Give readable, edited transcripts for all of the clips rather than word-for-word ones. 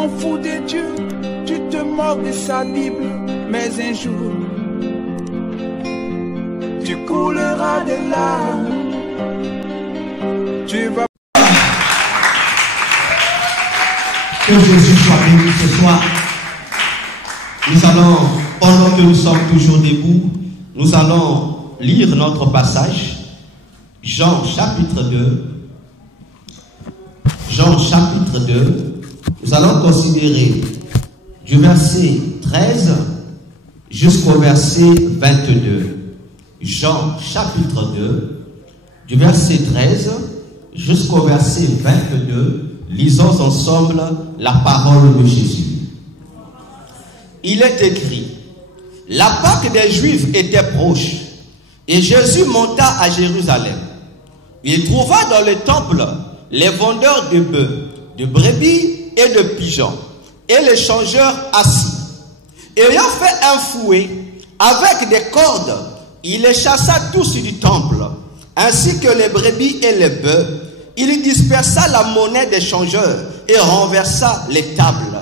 t'en fous de Dieu, tu te moques de sa Bible, mais un jour, tu couleras des larmes. Tu vas... Que Jésus soit béni ce soir. Nous allons, pendant que nous sommes toujours debout, nous allons lire notre passage. Jean chapitre 2. Jean chapitre 2. Nous allons considérer du verset 13 jusqu'au verset 22. Jean chapitre 2, du verset 13 jusqu'au verset 22. Lisons ensemble la parole de Jésus. Il est écrit: la Pâque des Juifs était proche, et Jésus monta à Jérusalem. Il trouva dans le temple les vendeurs de bœufs, de brebis et de pigeons, et les changeurs assis. Ayant fait un fouet avec des cordes, il les chassa tous du temple, ainsi que les brebis et les bœufs. Il dispersa la monnaie des changeurs et renversa les tables.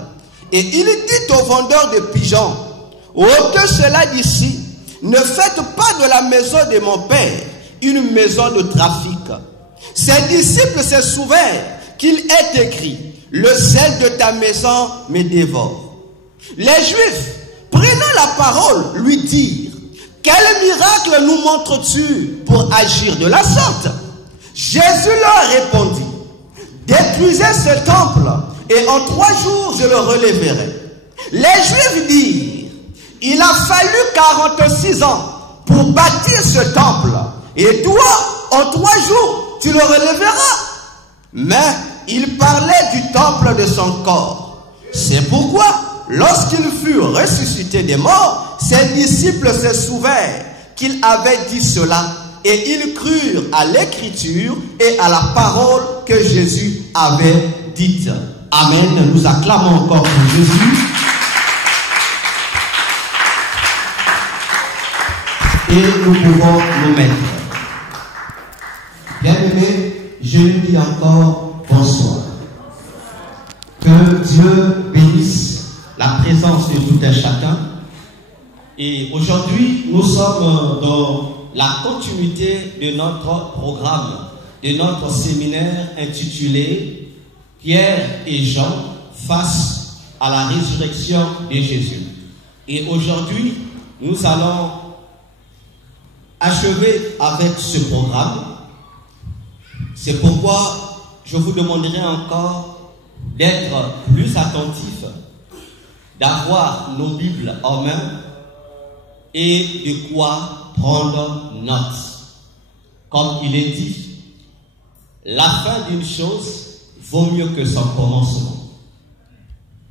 Et il dit aux vendeurs de pigeons: ôtez cela d'ici, ne faites pas de la maison de mon père une maison de trafic. Ses disciples se souvinrent qu'il est écrit: le sel de ta maison me dévore. Les Juifs, prenant la parole, lui dirent: quel miracle nous montres-tu pour agir de la sorte? Jésus leur répondit: détruisez ce temple, et en 3 jours je le relèverai. Les Juifs dirent: il a fallu 46 ans pour bâtir ce temple, et toi, en 3 jours, tu le relèveras. Mais il parlait du temple de son corps. C'est pourquoi, lorsqu'il fut ressuscité des morts, ses disciples se souvinrent qu'il avait dit cela, et ils crurent à l'écriture et à la parole que Jésus avait dite. Amen. Nous acclamons encore pour Jésus. Et nous pouvons nous mettre. Bien-aimés, je lui dis encore bonsoir. Que Dieu bénisse la présence de tout un chacun. Et aujourd'hui, nous sommes dans la continuité de notre programme, de notre séminaire intitulé Pierre et Jean face à la résurrection de Jésus. Et aujourd'hui, nous allons achever avec ce programme. C'est pourquoi je vous demanderai encore d'être plus attentifs, d'avoir nos Bibles en main et de quoi prendre note. Comme il est dit, la fin d'une chose vaut mieux que son commencement.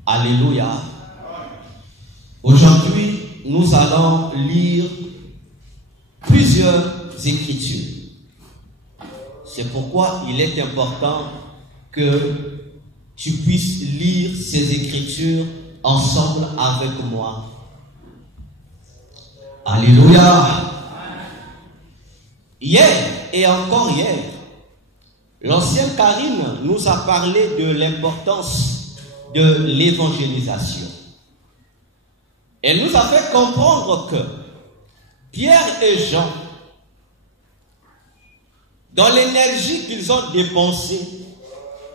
Alléluia. Aujourd'hui, nous allons lire plusieurs écritures. C'est pourquoi il est important que tu puisses lire ces écritures ensemble avec moi. Alléluia. Hier et encore hier, l'ancienne Karine nous a parlé de l'importance de l'évangélisation. Elle nous a fait comprendre que Pierre et Jean, dans l'énergie qu'ils ont dépensée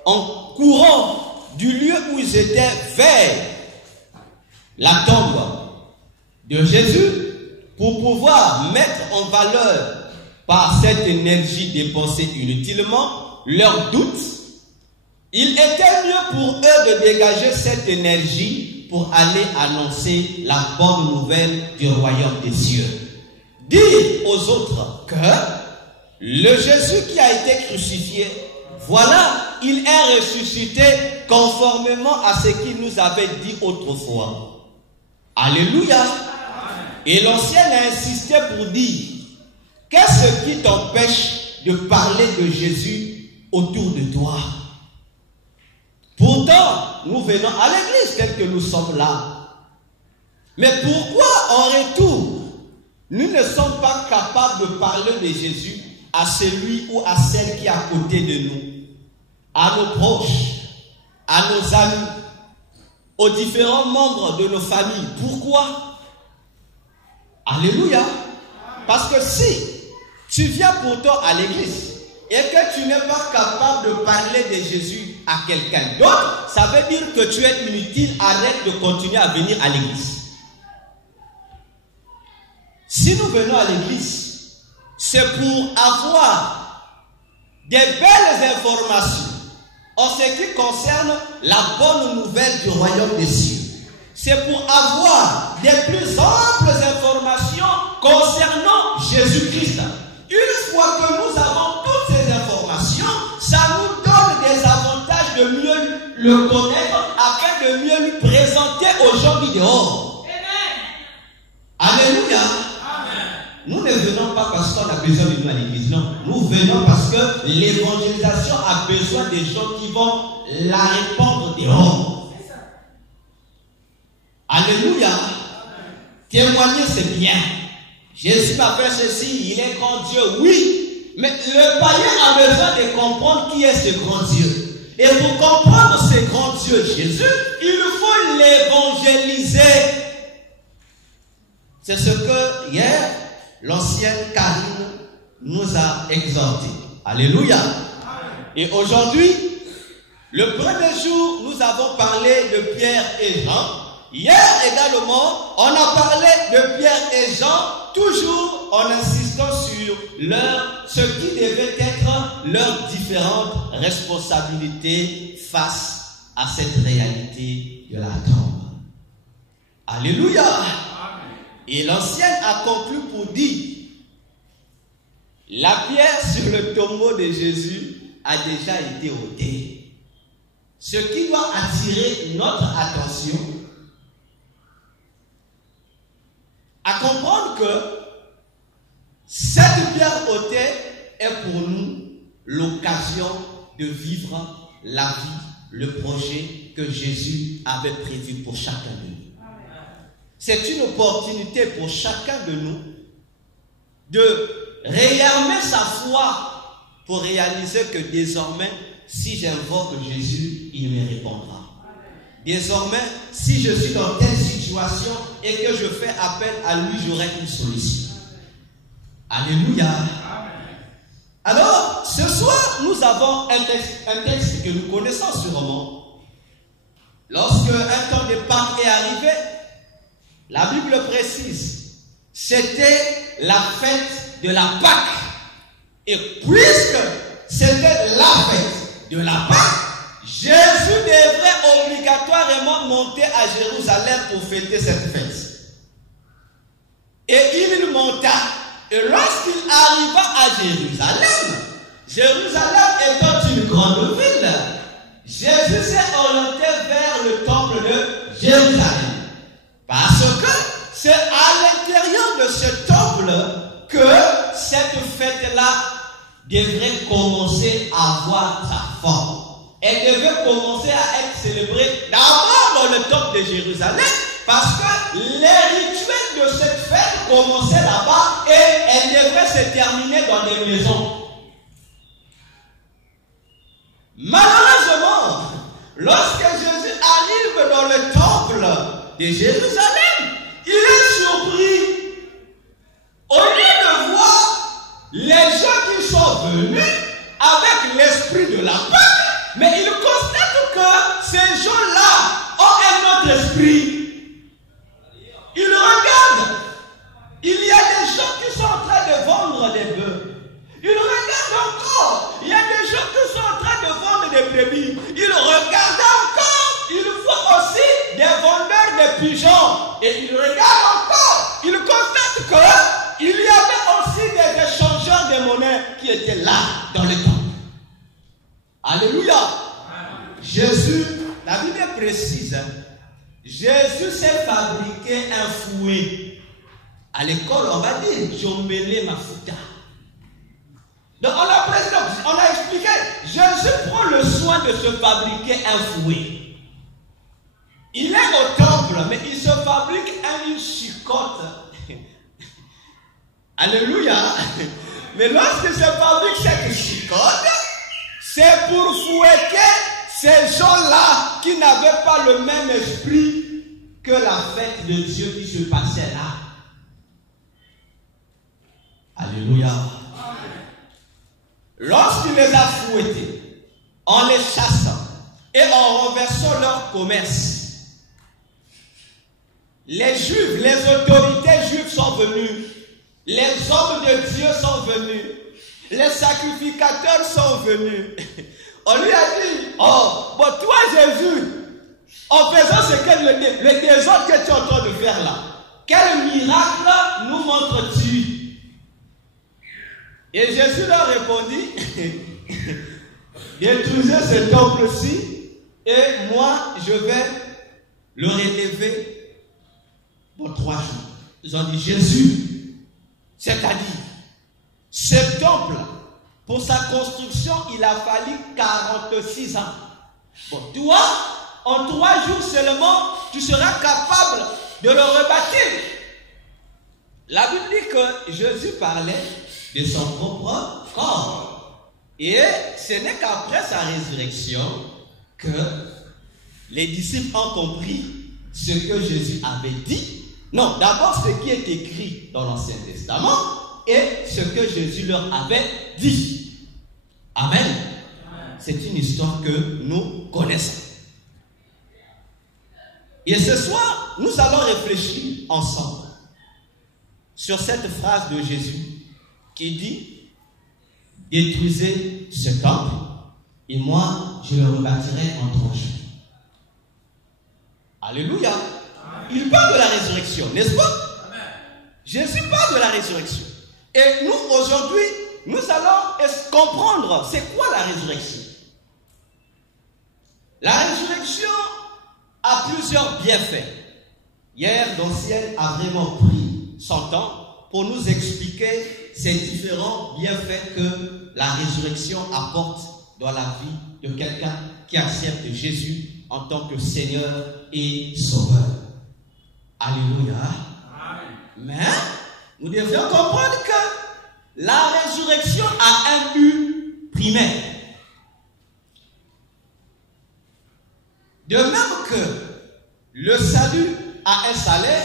en courant du lieu où ils étaient vers la tombe de Jésus, pour pouvoir mettre en valeur par cette énergie dépensée inutilement leurs doutes, il était mieux pour eux de dégager cette énergie pour aller annoncer la bonne nouvelle du royaume des cieux. Dire aux autres que le Jésus qui a été crucifié, voilà, il est ressuscité conformément à ce qu'il nous avait dit autrefois. Alléluia. Et l'ancienne a insisté pour dire: qu'est-ce qui t'empêche de parler de Jésus autour de toi? Pourtant, nous venons à l'église tel que nous sommes là. Mais pourquoi en retour, nous ne sommes pas capables de parler de Jésus à celui ou à celle qui est à côté de nous, à nos proches, à nos amis, aux différents membres de nos familles. Pourquoi? Alléluia. Parce que si tu viens pourtant à l'église et que tu n'es pas capable de parler de Jésus à quelqu'un d'autre, ça veut dire que tu es inutile. Arrête de continuer à venir à l'église. Si nous venons à l'église, c'est pour avoir des belles informations en ce qui concerne la bonne nouvelle du royaume des cieux. C'est pour avoir des plus amples informations concernant Jésus-Christ. Une fois que nous avons toutes ces informations, ça nous donne des avantages de mieux le connaître afin de mieux lui présenter aux gens du dehors. Amen. Alléluia. Amen. Nous ne venons pas parce qu'on a besoin de nous à l'église, non. Nous venons parce que l'évangélisation a besoin des gens qui vont la répandre dehors. Alléluia. Amen. Témoigner, c'est bien. Jésus m'a fait ceci, il est grand Dieu, oui. Mais le païen a besoin de comprendre qui est ce grand Dieu. Et pour comprendre ce grand Dieu Jésus, il faut l'évangéliser. C'est ce que hier, l'ancienne Karine nous a exhorté. Alléluia. Et aujourd'hui, le premier jour, nous avons parlé de Pierre et Jean. Hier également, on a parlé de Pierre et Jean, toujours en insistant sur ce qui devait être leurs différentes responsabilités face à cette réalité de la tombe. Alléluia. Et l'ancienne a conclu pour dire, la pierre sur le tombeau de Jésus a déjà été ôtée. Ce qui doit attirer notre attention à comprendre que cette pierre ôtée est pour nous l'occasion de vivre la vie, le projet que Jésus avait prévu pour chacun de nous. C'est une opportunité pour chacun de nous de réarmer sa foi pour réaliser que désormais, si j'invoque Jésus, il me répondra. Désormais, si je suis dans telle situation et que je fais appel à lui, j'aurai une solution. Alléluia. Alors, ce soir, nous avons un texte que nous connaissons sûrement. Lorsque un temps de Pâques est arrivé, la Bible précise, c'était la fête de la Pâque. Et puisque c'était la fête de la Pâque, Jésus devrait obligatoirement monter à Jérusalem pour fêter cette fête. Et il monta. Et lorsqu'il arriva à Jérusalem, Jérusalem étant une grande ville, Jésus s'est orienté vers le temple de Jérusalem. Parce que c'est à l'intérieur de ce temple que cette fête-là devrait commencer à avoir sa forme. Elle devait commencer à être célébrée d'abord dans le temple de Jérusalem, parce que les rituels de cette fête commençaient là-bas et elle devrait se terminer dans des maisons. Malheureusement, lorsque Jésus arrive dans le temple de Jérusalem, il est surpris. Au lieu de voir les gens qui sont venus avec l'esprit de la Pâque, mais il constate que ces gens-là ont un autre esprit. Il regarde. Il y a des gens qui sont en train de vendre des bœufs. Il regarde encore. Il y a des gens qui sont en train de vendre des brebis. Il regarde encore. Il voit aussi des vendeurs de pigeons. Et il regarde encore. Il constate qu'il y avait aussi des échangeurs de monnaie qui étaient là dans le temple. Alléluia. Jésus, la Bible précise, Jésus s'est fabriqué un fouet. À l'école, on va dire Djombele Mafuta. Donc on a expliqué, Jésus prend le soin de se fabriquer un fouet. Il est au temple, mais il se fabrique une chicotte. Alléluia. Mais lorsqu'il se fabrique cette chicotte, c'est pour fouetter ces gens-là qui n'avaient pas le même esprit que la fête de Dieu qui se passait là. Alléluia. Lorsqu'il les a fouettés, en les chassant et en renversant leur commerce, les Juifs, les autorités juives sont venus, les hommes de Dieu sont venus, les sacrificateurs sont venus. On lui a dit, oh, bon, toi Jésus, en faisant ce que le désordre que tu es en train de faire là, quel miracle nous montres-tu? Et Jésus leur répondit, détruisez ce temple-ci et moi je vais le relever pour 3 jours. Ils ont dit, Jésus, c'est-à-dire, ce temple, pour sa construction, il a fallu 46 ans. Bon, toi, en 3 jours seulement, tu seras capable de le rebâtir. La Bible dit que Jésus parlait de son propre corps. Et ce n'est qu'après sa résurrection que les disciples ont compris ce que Jésus avait dit. Non, d'abord ce qui est écrit dans l'Ancien Testament et ce que Jésus leur avait dit. Amen. C'est une histoire que nous connaissons. Et ce soir, nous allons réfléchir ensemble sur cette phrase de Jésus qui dit, détruisez ce temple et moi je le rebâtirai en 3 jours. Alléluia. Il parle de la résurrection, n'est-ce pas? Jésus parle de la résurrection. Et nous, aujourd'hui, nous allons comprendre c'est quoi la résurrection. La résurrection a plusieurs bienfaits. Hier, Donciel a vraiment pris son temps pour nous expliquer ces différents bienfaits que la résurrection apporte dans la vie de quelqu'un qui accepte Jésus en tant que Seigneur et Sauveur. Alléluia. Mais nous devons comprendre que la résurrection a un but primaire. De même que le salut a un salaire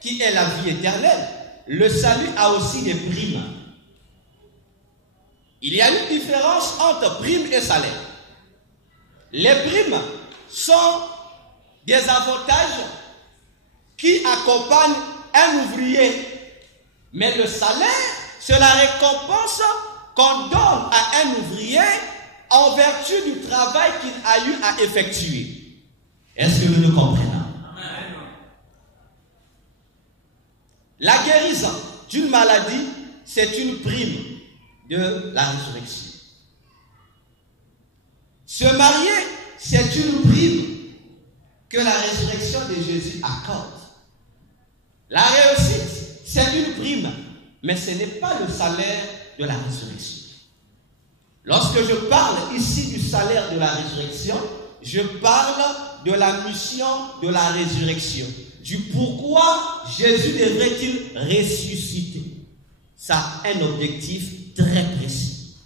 qui est la vie éternelle, le salut a aussi des primes. Il y a une différence entre prime et salaire. Les primes sont des avantages qui accompagnent un ouvrier. Mais le salaire, c'est la récompense qu'on donne à un ouvrier en vertu du travail qu'il a eu à effectuer. Est-ce que nous comprenons? La guérison d'une maladie, c'est une prime de la résurrection. Se marier, c'est une prime que la résurrection de Jésus accorde. La réussite, c'est une prime, mais ce n'est pas le salaire de la résurrection. Lorsque je parle ici du salaire de la résurrection, je parle de la mission de la résurrection, du pourquoi Jésus devrait-il ressusciter. Ça a un objectif très précis.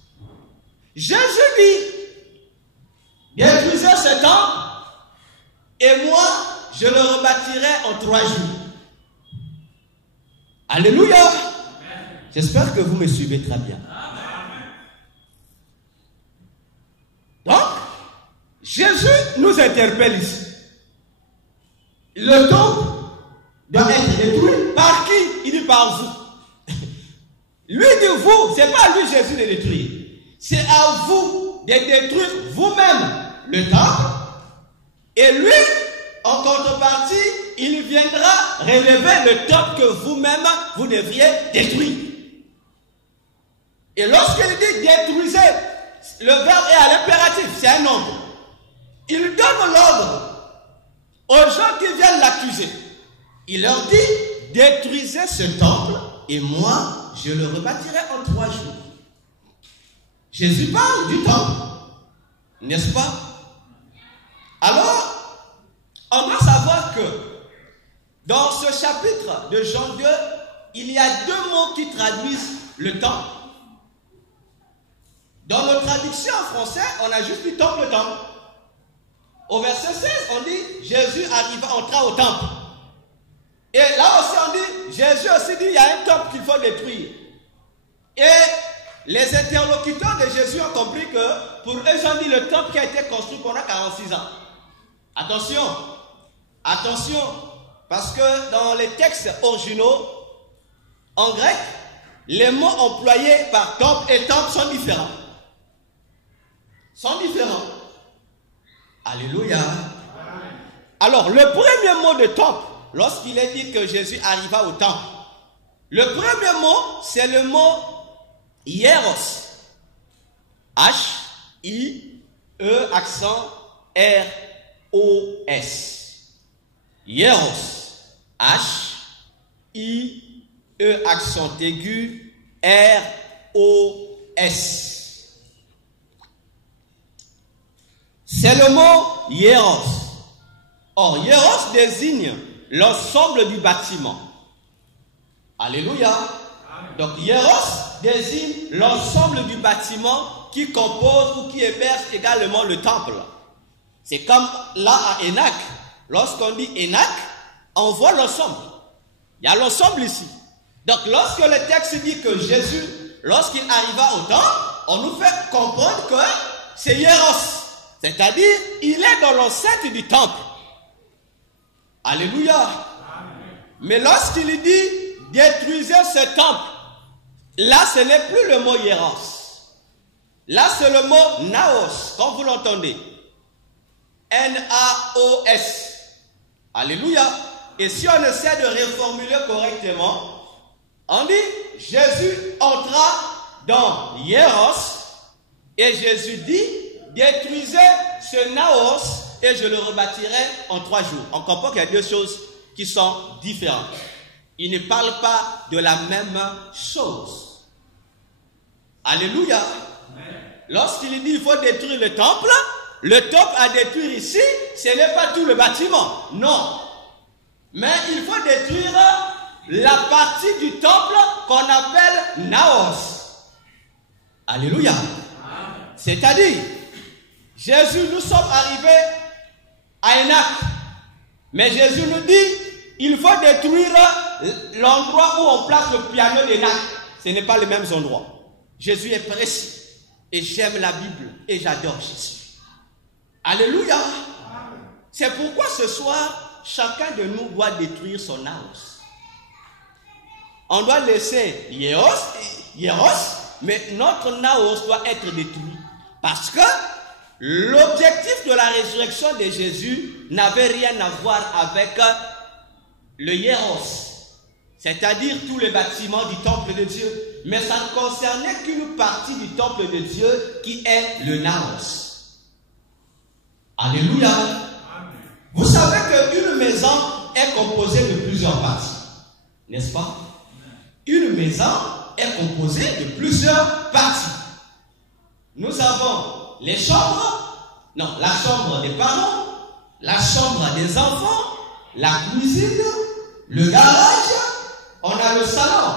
Jésus dit, détruisez ce temple et moi, je le rebâtirai en 3 jours. Alléluia. J'espère que vous me suivez très bien. Donc, Jésus nous interpelle ici. Le temple doit être détruit par qui? Il dit par vous. Lui de vous, c'est pas lui Jésus de détruire. C'est à vous de détruire vous-même le temple. Et lui, en contrepartie, il viendra relever le temple que vous-même, vous devriez détruire. Et lorsqu'il dit détruisez, le verbe est à l'impératif, c'est un ordre. Il donne l'ordre aux gens qui viennent l'accuser. Il leur dit, détruisez ce temple et moi, je le rebâtirai en 3 jours. Jésus parle du temple, n'est-ce pas? Alors, on doit savoir que dans ce chapitre de Jean 2, il y a 2 mots qui traduisent le temple. Dans notre traduction en français, on a juste dit temple, temple. Au verset 16, on dit Jésus entra au temple. Et là aussi on dit, Jésus aussi dit, il y a un temple qu'il faut détruire. Et les interlocuteurs de Jésus ont compris que pour eux, ils ont dit le temple qui a été construit pendant 46 ans. Attention, attention, parce que dans les textes originaux, en grec, les mots employés par temple et temple sont différents. Sont différents. Alléluia. Alors, le premier mot de temple, lorsqu'il est dit que Jésus arriva au temple, le premier mot, c'est le mot hieros. H-I-E accent R-O-S. Hieros. H-I-E accent aigu R-O-S. C'est le mot hieros. Or, hieros désigne l'ensemble du bâtiment. Alléluia. Donc, hieros désigne l'ensemble du bâtiment qui compose ou qui héberge également le temple. C'est comme là à Énac. Lorsqu'on dit Énac, on voit l'ensemble. Il y a l'ensemble ici. Donc, lorsque le texte dit que Jésus, lorsqu'il arriva au temple, on nous fait comprendre que c'est hieros. C'est-à-dire, il est dans l'enceinte du temple. Alléluia. Amen. Mais lorsqu'il dit détruisez ce temple, là ce n'est plus le mot hieros. Là c'est le mot naos, comme vous l'entendez. N-A-O-S. Alléluia. Et si on essaie de reformuler correctement, on dit Jésus entra dans hieros et Jésus dit détruisez ce naos et je le rebâtirai en 3 jours. On comprend qu'il y a 2 choses qui sont différentes. Il ne parle pas de la même chose. Alléluia. Lorsqu'il dit qu'il faut détruire le temple à détruire ici, ce n'est pas tout le bâtiment. Non. Mais il faut détruire la partie du temple qu'on appelle naos. Alléluia. C'est-à-dire, Jésus, nous sommes arrivés à Énac. Mais Jésus nous dit, il faut détruire l'endroit où on place le piano d'Énac. Ce n'est pas les mêmes endroits. Jésus est précis. Et j'aime la Bible. Et j'adore Jésus. Alléluia. C'est pourquoi ce soir, chacun de nous doit détruire son naos. On doit laisser hieros, mais notre naos doit être détruit. Parce que l'objectif de la résurrection de Jésus n'avait rien à voir avec le hieros, c'est-à-dire tous les bâtiments du temple de Dieu, mais ça ne concernait qu'une partie du temple de Dieu qui est le naos. Alléluia. Vous savez qu'une maison est composée de plusieurs parties, n'est-ce pas? Une maison est composée de plusieurs parties. Nous avons les chambres, la chambre des parents, la chambre des enfants, la cuisine, le garage, on a le salon.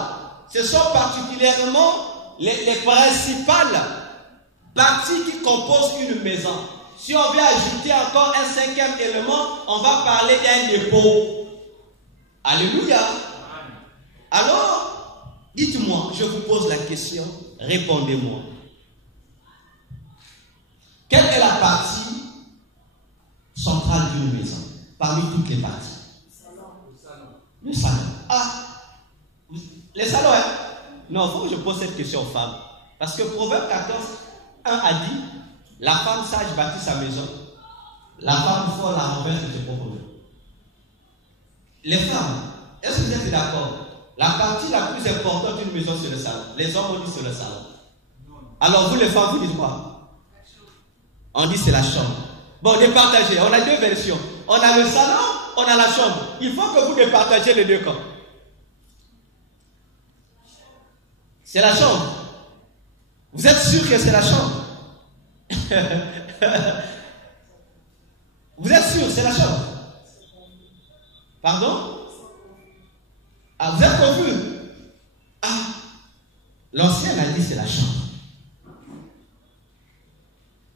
Ce sont particulièrement les principales parties qui composent une maison. Si on veut ajouter encore un 5e élément, on va parler d'un dépôt. Alléluia. Alors, dites-moi, je vous pose la question, répondez-moi. Quelle est la partie centrale d'une maison parmi toutes les parties? Le salon. Ah, les salons, hein? Non, il faut que je pose cette question aux femmes. Parce que Proverbe 14, 1 a dit, la femme sage bâtit sa maison, la femme folle la renverse de ses propres mains. Les femmes, est-ce que vous êtes d'accord? La partie la plus importante d'une maison, c'est le salon. Les hommes ont dit c'est le salon. Alors vous les femmes, vous dites quoi? On dit c'est la chambre. Bon, départagez. On a 2 versions. On a le salon, on a la chambre. Il faut que vous départagez les 2 camps. C'est la chambre. Vous êtes sûr que c'est la chambre? Vous êtes sûr, c'est la chambre? Pardon? Ah, vous êtes confus? Ah, l'ancienne a dit c'est la chambre.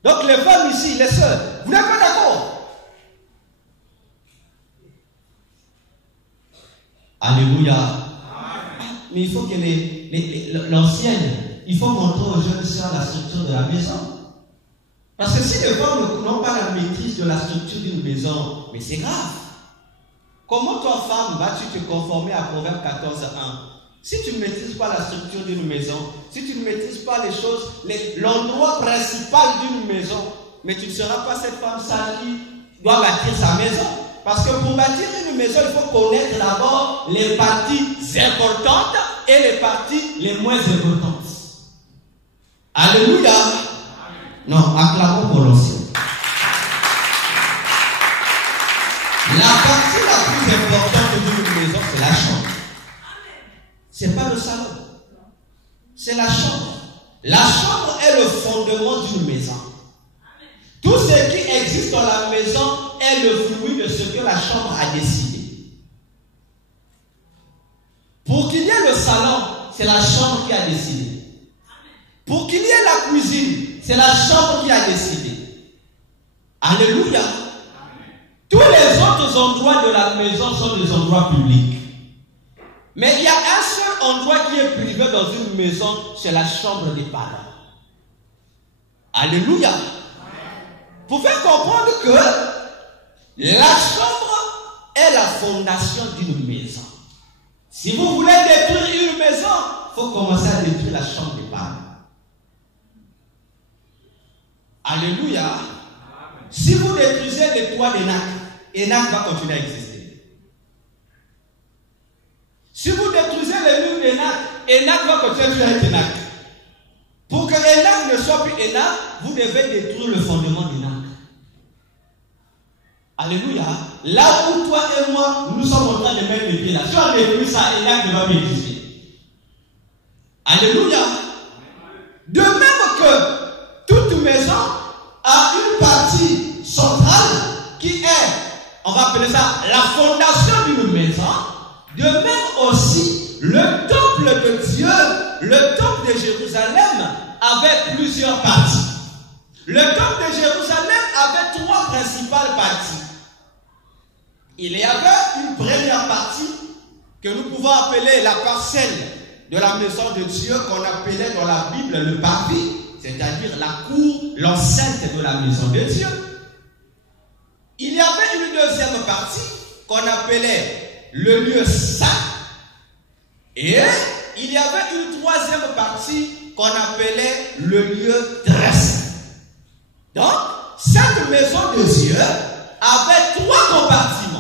Donc les femmes ici, les sœurs, vous n'êtes pas d'accord? Alléluia. Mais il faut que l'ancienne, il faut montrer aux jeunes sœurs la structure de la maison. Parce que si les femmes n'ont pas la maîtrise de la structure d'une maison, mais c'est grave. Comment toi, femme, vas-tu te conformer à Proverbe 14:1? Si tu ne maîtrises pas la structure d'une maison, si tu ne maîtrises pas les choses, l'endroit principal d'une maison, mais tu ne seras pas cette femme sale qui doit bâtir sa maison. Parce que pour bâtir une maison, il faut connaître d'abord les parties importantes et les parties les moins importantes. Alléluia. Non, acclamons pour l'ancien. La partie la plus importante d'une maison, c'est la chambre. C'est pas le salon. C'est la chambre. La chambre est le fondement d'une maison. Tout ce qui existe dans la maison est le fruit de ce que la chambre a décidé. Pour qu'il y ait le salon, c'est la chambre qui a décidé. Pour qu'il y ait la cuisine, c'est la chambre qui a décidé. Alléluia. Tous les autres endroits de la maison sont des endroits publics. Mais il y a un seul endroit qui est privé dans une maison, c'est la chambre des parents. Alléluia. Pour faire comprendre que la chambre est la fondation d'une maison. Si vous voulez détruire une maison, il faut commencer à détruire la chambre des parents. Alléluia. Si vous détruisez les toits d'Enac, Enac va continuer à exister. Si vous détruisez les murs d'Enac, Enac va continuer à être Enac. Pour que Enac ne soit plus Enac, vous devez détruire le fondement d'Enac. Alléluia. Là où toi et moi, nous sommes en train de mettre les pieds là. Si on détruit ça, Enac ne va plus exister. Alléluia. De même que toute maison a une partie centrale qui est, on va appeler ça la fondation d'une maison. De même aussi, le temple de Dieu, le temple de Jérusalem avait plusieurs parties. Le temple de Jérusalem avait trois principales parties. Il y avait une première partie que nous pouvons appeler la parcelle de la maison de Dieu, qu'on appelait dans la Bible le parvis, c'est-à-dire la cour, l'enceinte de la maison de Dieu. Il y avait une deuxième partie qu'on appelait le lieu saint. Et il y avait une troisième partie qu'on appelait le lieu très saint. Donc, cette maison de Dieu avait trois compartiments.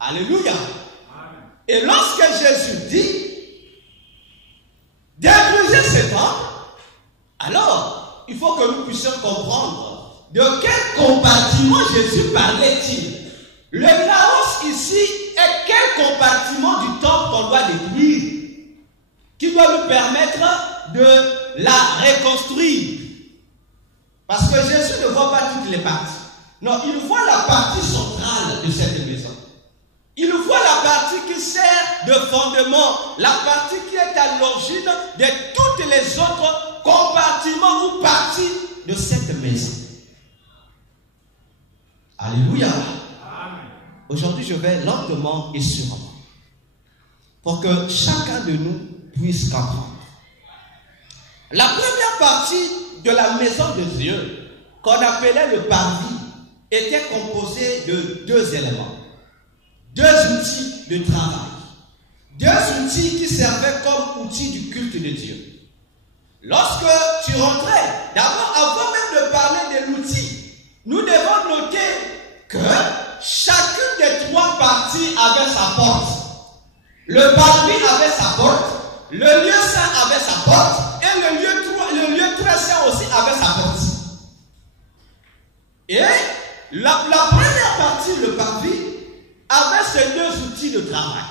Alléluia. Et lorsque Jésus dit, détruisez ce temple, alors, il faut que nous puissions comprendre de quel compartiment Jésus parlait-il. Le naos ici est quel compartiment du temple qu'on doit détruire, qui doit nous permettre de la reconstruire. Parce que Jésus ne voit pas toutes les parties. Non, il voit la partie centrale de cette maison. Il voit la partie qui sert de fondement, la partie qui est à l'origine de toutes les autres compartiments ou parties de cette maison. Alléluia. Aujourd'hui, je vais lentement et sûrement pour que chacun de nous puisse comprendre. La première partie de la maison de Dieu, qu'on appelait le parvis, était composée de deux éléments. Deux outils de travail. Deux outils qui servaient comme outils du culte de Dieu. Lorsque tu rentrais, d'abord, avant même de parler de l'outil, nous devons noter que chacune des trois parties avait sa porte. Le parvis avait sa porte, le lieu saint avait sa porte, et le lieu très saint aussi avait sa porte. Et la première partie, le parvis, avait ces deux outils de travail.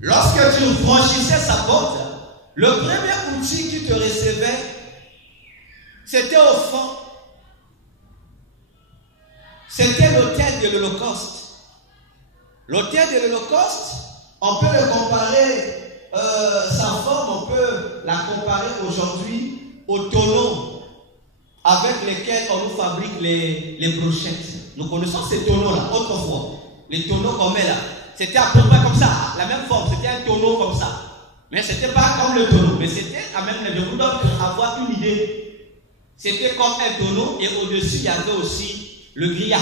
Lorsque tu franchissais sa porte, le premier outil qui te recevait, c'était au fond. C'était l'autel de l'Holocauste. L'autel de l'Holocauste, on peut le comparer, sa forme, on peut la comparer aujourd'hui aux tonneaux avec lesquels on nous fabrique les brochettes. Nous connaissons ces tonneaux-là autrefois. Les tonneaux qu'on met là, c'était à peu près comme ça, la même forme, c'était un tonneau comme ça. Mais ce n'était pas comme le tonneau, mais c'était à même je vous donne pour avoir une idée. C'était comme un tonneau et au-dessus, il y avait aussi le grillage.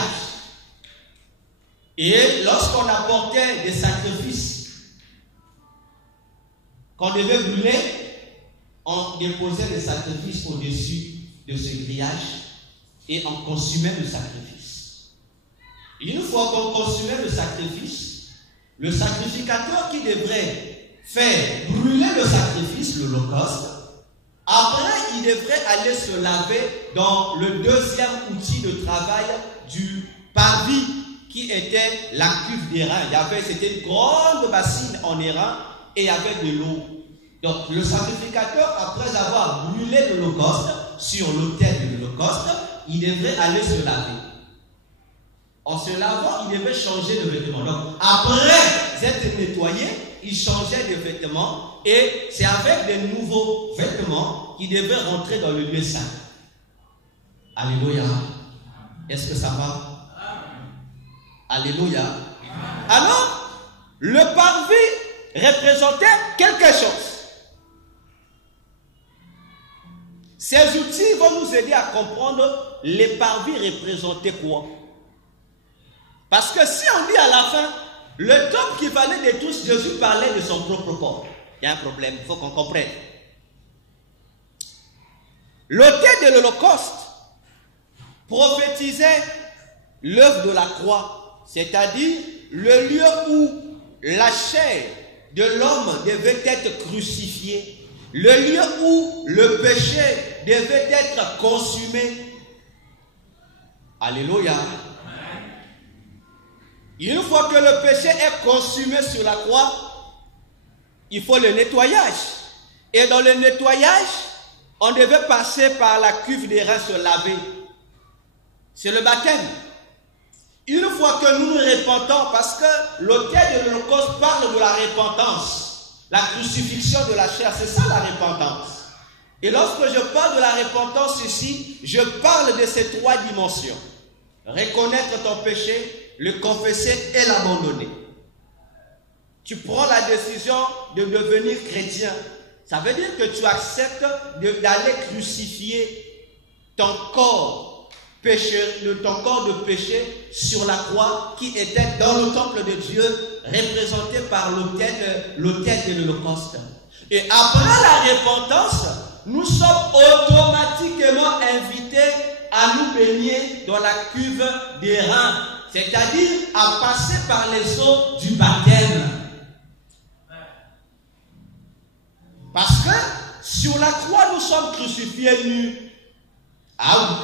Et lorsqu'on apportait des sacrifices qu'on devait brûler, on déposait les sacrifices au-dessus de ce grillage et on consumait le sacrifice. Une fois qu'on consumait le sacrificateur qui devrait faire brûler le sacrifice, l'holocauste, après il devrait aller se laver dans le deuxième outil de travail du parvis qui était la cuve d'airain. C'était une grande bassine en airain et il y avait de l'eau. Donc le sacrificateur, après avoir brûlé l'holocauste sur l'autel de l'holocauste, il devrait aller se laver. En se lavant, il devait changer de vêtements. Donc après être nettoyé, il changeait de vêtements et c'est avec des nouveaux vêtements qu'il devait rentrer dans le lieu saint. Alléluia. Est-ce que ça va? Alléluia. Alors, le parvis représentait quelque chose. Ces outils vont nous aider à comprendre les parvis représentaient quoi. Parce que si on dit à la fin, le temple qui valait de tous, Jésus parlait de son propre corps. Il y a un problème, il faut qu'on comprenne. L'autel de l'Holocauste prophétisait l'œuvre de la croix, c'est-à-dire le lieu où la chair de l'homme devait être crucifiée, le lieu où le péché devait être consumé. Alléluia. Une fois que le péché est consumé sur la croix, il faut le nettoyage. Et dans le nettoyage, on devait passer par la cuve d'airain se laver. C'est le baptême. Une fois que nous nous repentons, parce que l'autel de l'Holocauste parle de la repentance, la crucifixion de la chair, c'est ça la repentance. Et lorsque je parle de la repentance ici, je parle de ces trois dimensions. Reconnaître ton péché, le confesser et l'abandonner. Tu prends la décision de devenir chrétien. Ça veut dire que tu acceptes d'aller crucifier ton corps de péché sur la croix qui était dans le temple de Dieu, représenté par l'autel de l'Holocauste. Et après la repentance, nous sommes automatiquement invités à nous baigner dans la cuve d'airain, c'est-à-dire à passer par les eaux du baptême. Parce que sur la croix, nous sommes crucifiés nus. Ah oui.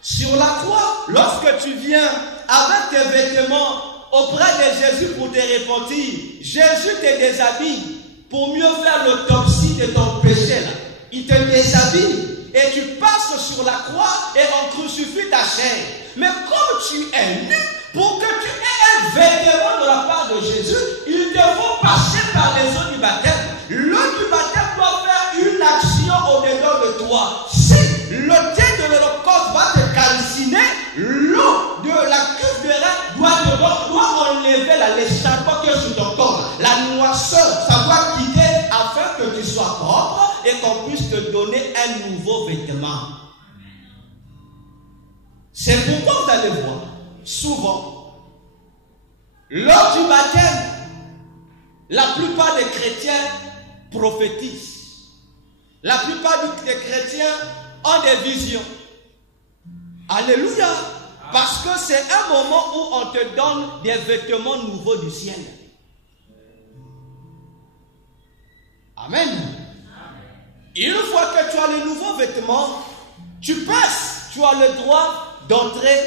Sur la croix, lorsque tu viens avec tes vêtements auprès de Jésus pour te repentir, Jésus te déshabille pour mieux faire l'autopsie de ton péché. Là. Il te déshabille. Et tu passes sur la croix et on crucifie ta chair. Mais comme tu es nu, pour que tu aies un vêtement de la part de Jésus, il te faut passer par les eaux du baptême. L'eau du baptême doit faire une action au-dedans de toi. Si l'autel de l'Holocauste va te calciner, l'eau de la cuve de rein doit enlever l'échappement qui est sur ton corps. La noirceur, ça doit quitter afin que tu sois propre et qu'on puisse te donner un nouveau vêtement. C'est pourquoi vous allez voir, souvent, lors du baptême, la plupart des chrétiens prophétisent. La plupart des chrétiens ont des visions. Alléluia. Parce que c'est un moment où on te donne des vêtements nouveaux du ciel. Amen. Une fois que tu as le nouveau vêtement, tu passes, tu as le droit d'entrer,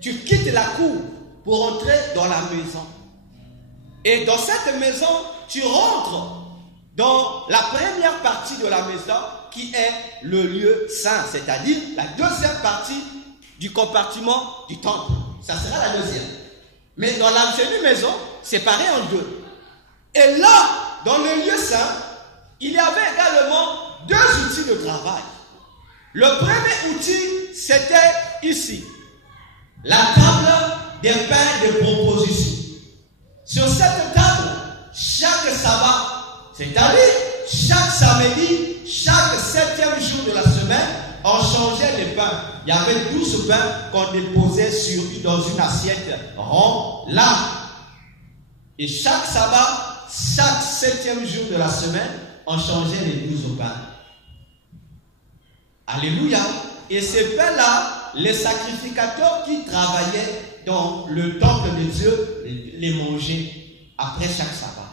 tu quittes la cour pour entrer dans la maison. Et dans cette maison, tu rentres dans la première partie de la maison qui est le lieu saint, c'est-à-dire la deuxième partie du compartiment du temple. Ça sera la deuxième. Mais dans l'ancienne maison, séparée en deux. Et là, dans le lieu saint, il y avait également deux outils de travail. Le premier outil, c'était ici. La table des pains de proposition. Sur cette table, chaque sabbat, c'est-à-dire chaque samedi, chaque 7e jour de la semaine, on changeait les pains. Il y avait 12 pains qu'on déposait dans une assiette ronde là. Et chaque sabbat, chaque 7e jour de la semaine, on changeait les 12 pains. Alléluia. Et ces pains-là, les sacrificateurs qui travaillaient dans le temple de Dieu les mangeaient après chaque sabbat.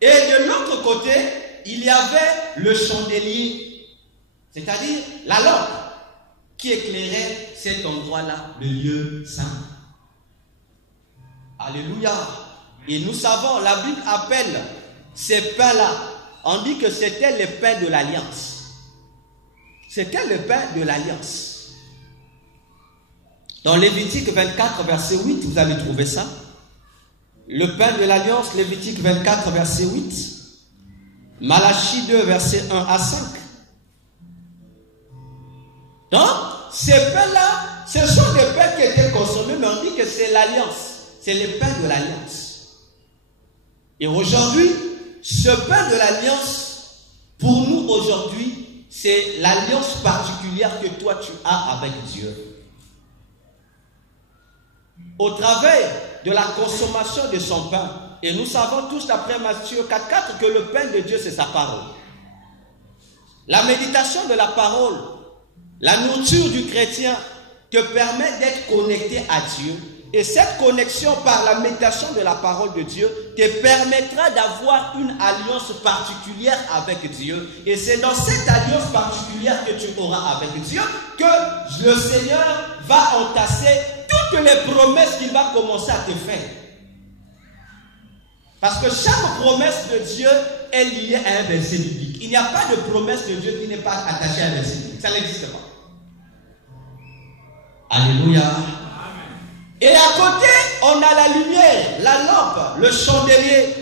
Et de l'autre côté, il y avait le chandelier, c'est-à-dire la lampe qui éclairait cet endroit-là, le lieu saint. Alléluia. Et nous savons, la Bible appelle ces pains-là, on dit que c'était les pains de l'alliance. C'était le pain de l'alliance. Dans Lévitique 24, verset 8, vous allez trouver ça. Le pain de l'alliance, Lévitique 24, verset 8. Malachie 2, verset 1 à 5. Donc, ces pains-là, ce sont des pains qui étaient consommés, mais on dit que c'est l'alliance. C'est le pain de l'alliance. Et aujourd'hui, ce pain de l'alliance, pour nous aujourd'hui, c'est l'alliance particulière que toi tu as avec Dieu. Au travers de la consommation de son pain, et nous savons tous d'après Matthieu 4,4 que le pain de Dieu c'est sa parole. La méditation de la parole, la nourriture du chrétien te permet d'être connecté à Dieu. Et cette connexion par la méditation de la parole de Dieu te permettra d'avoir une alliance particulière avec Dieu. Et c'est dans cette alliance particulière que tu auras avec Dieu que le Seigneur va entasser toutes les promesses qu'il va commencer à te faire. Parce que chaque promesse de Dieu est liée à un verset biblique. Il n'y a pas de promesse de Dieu qui n'est pas attachée à un verset biblique. Ça n'existe pas. Alléluia. Et à côté, on a la lumière, la lampe, le chandelier.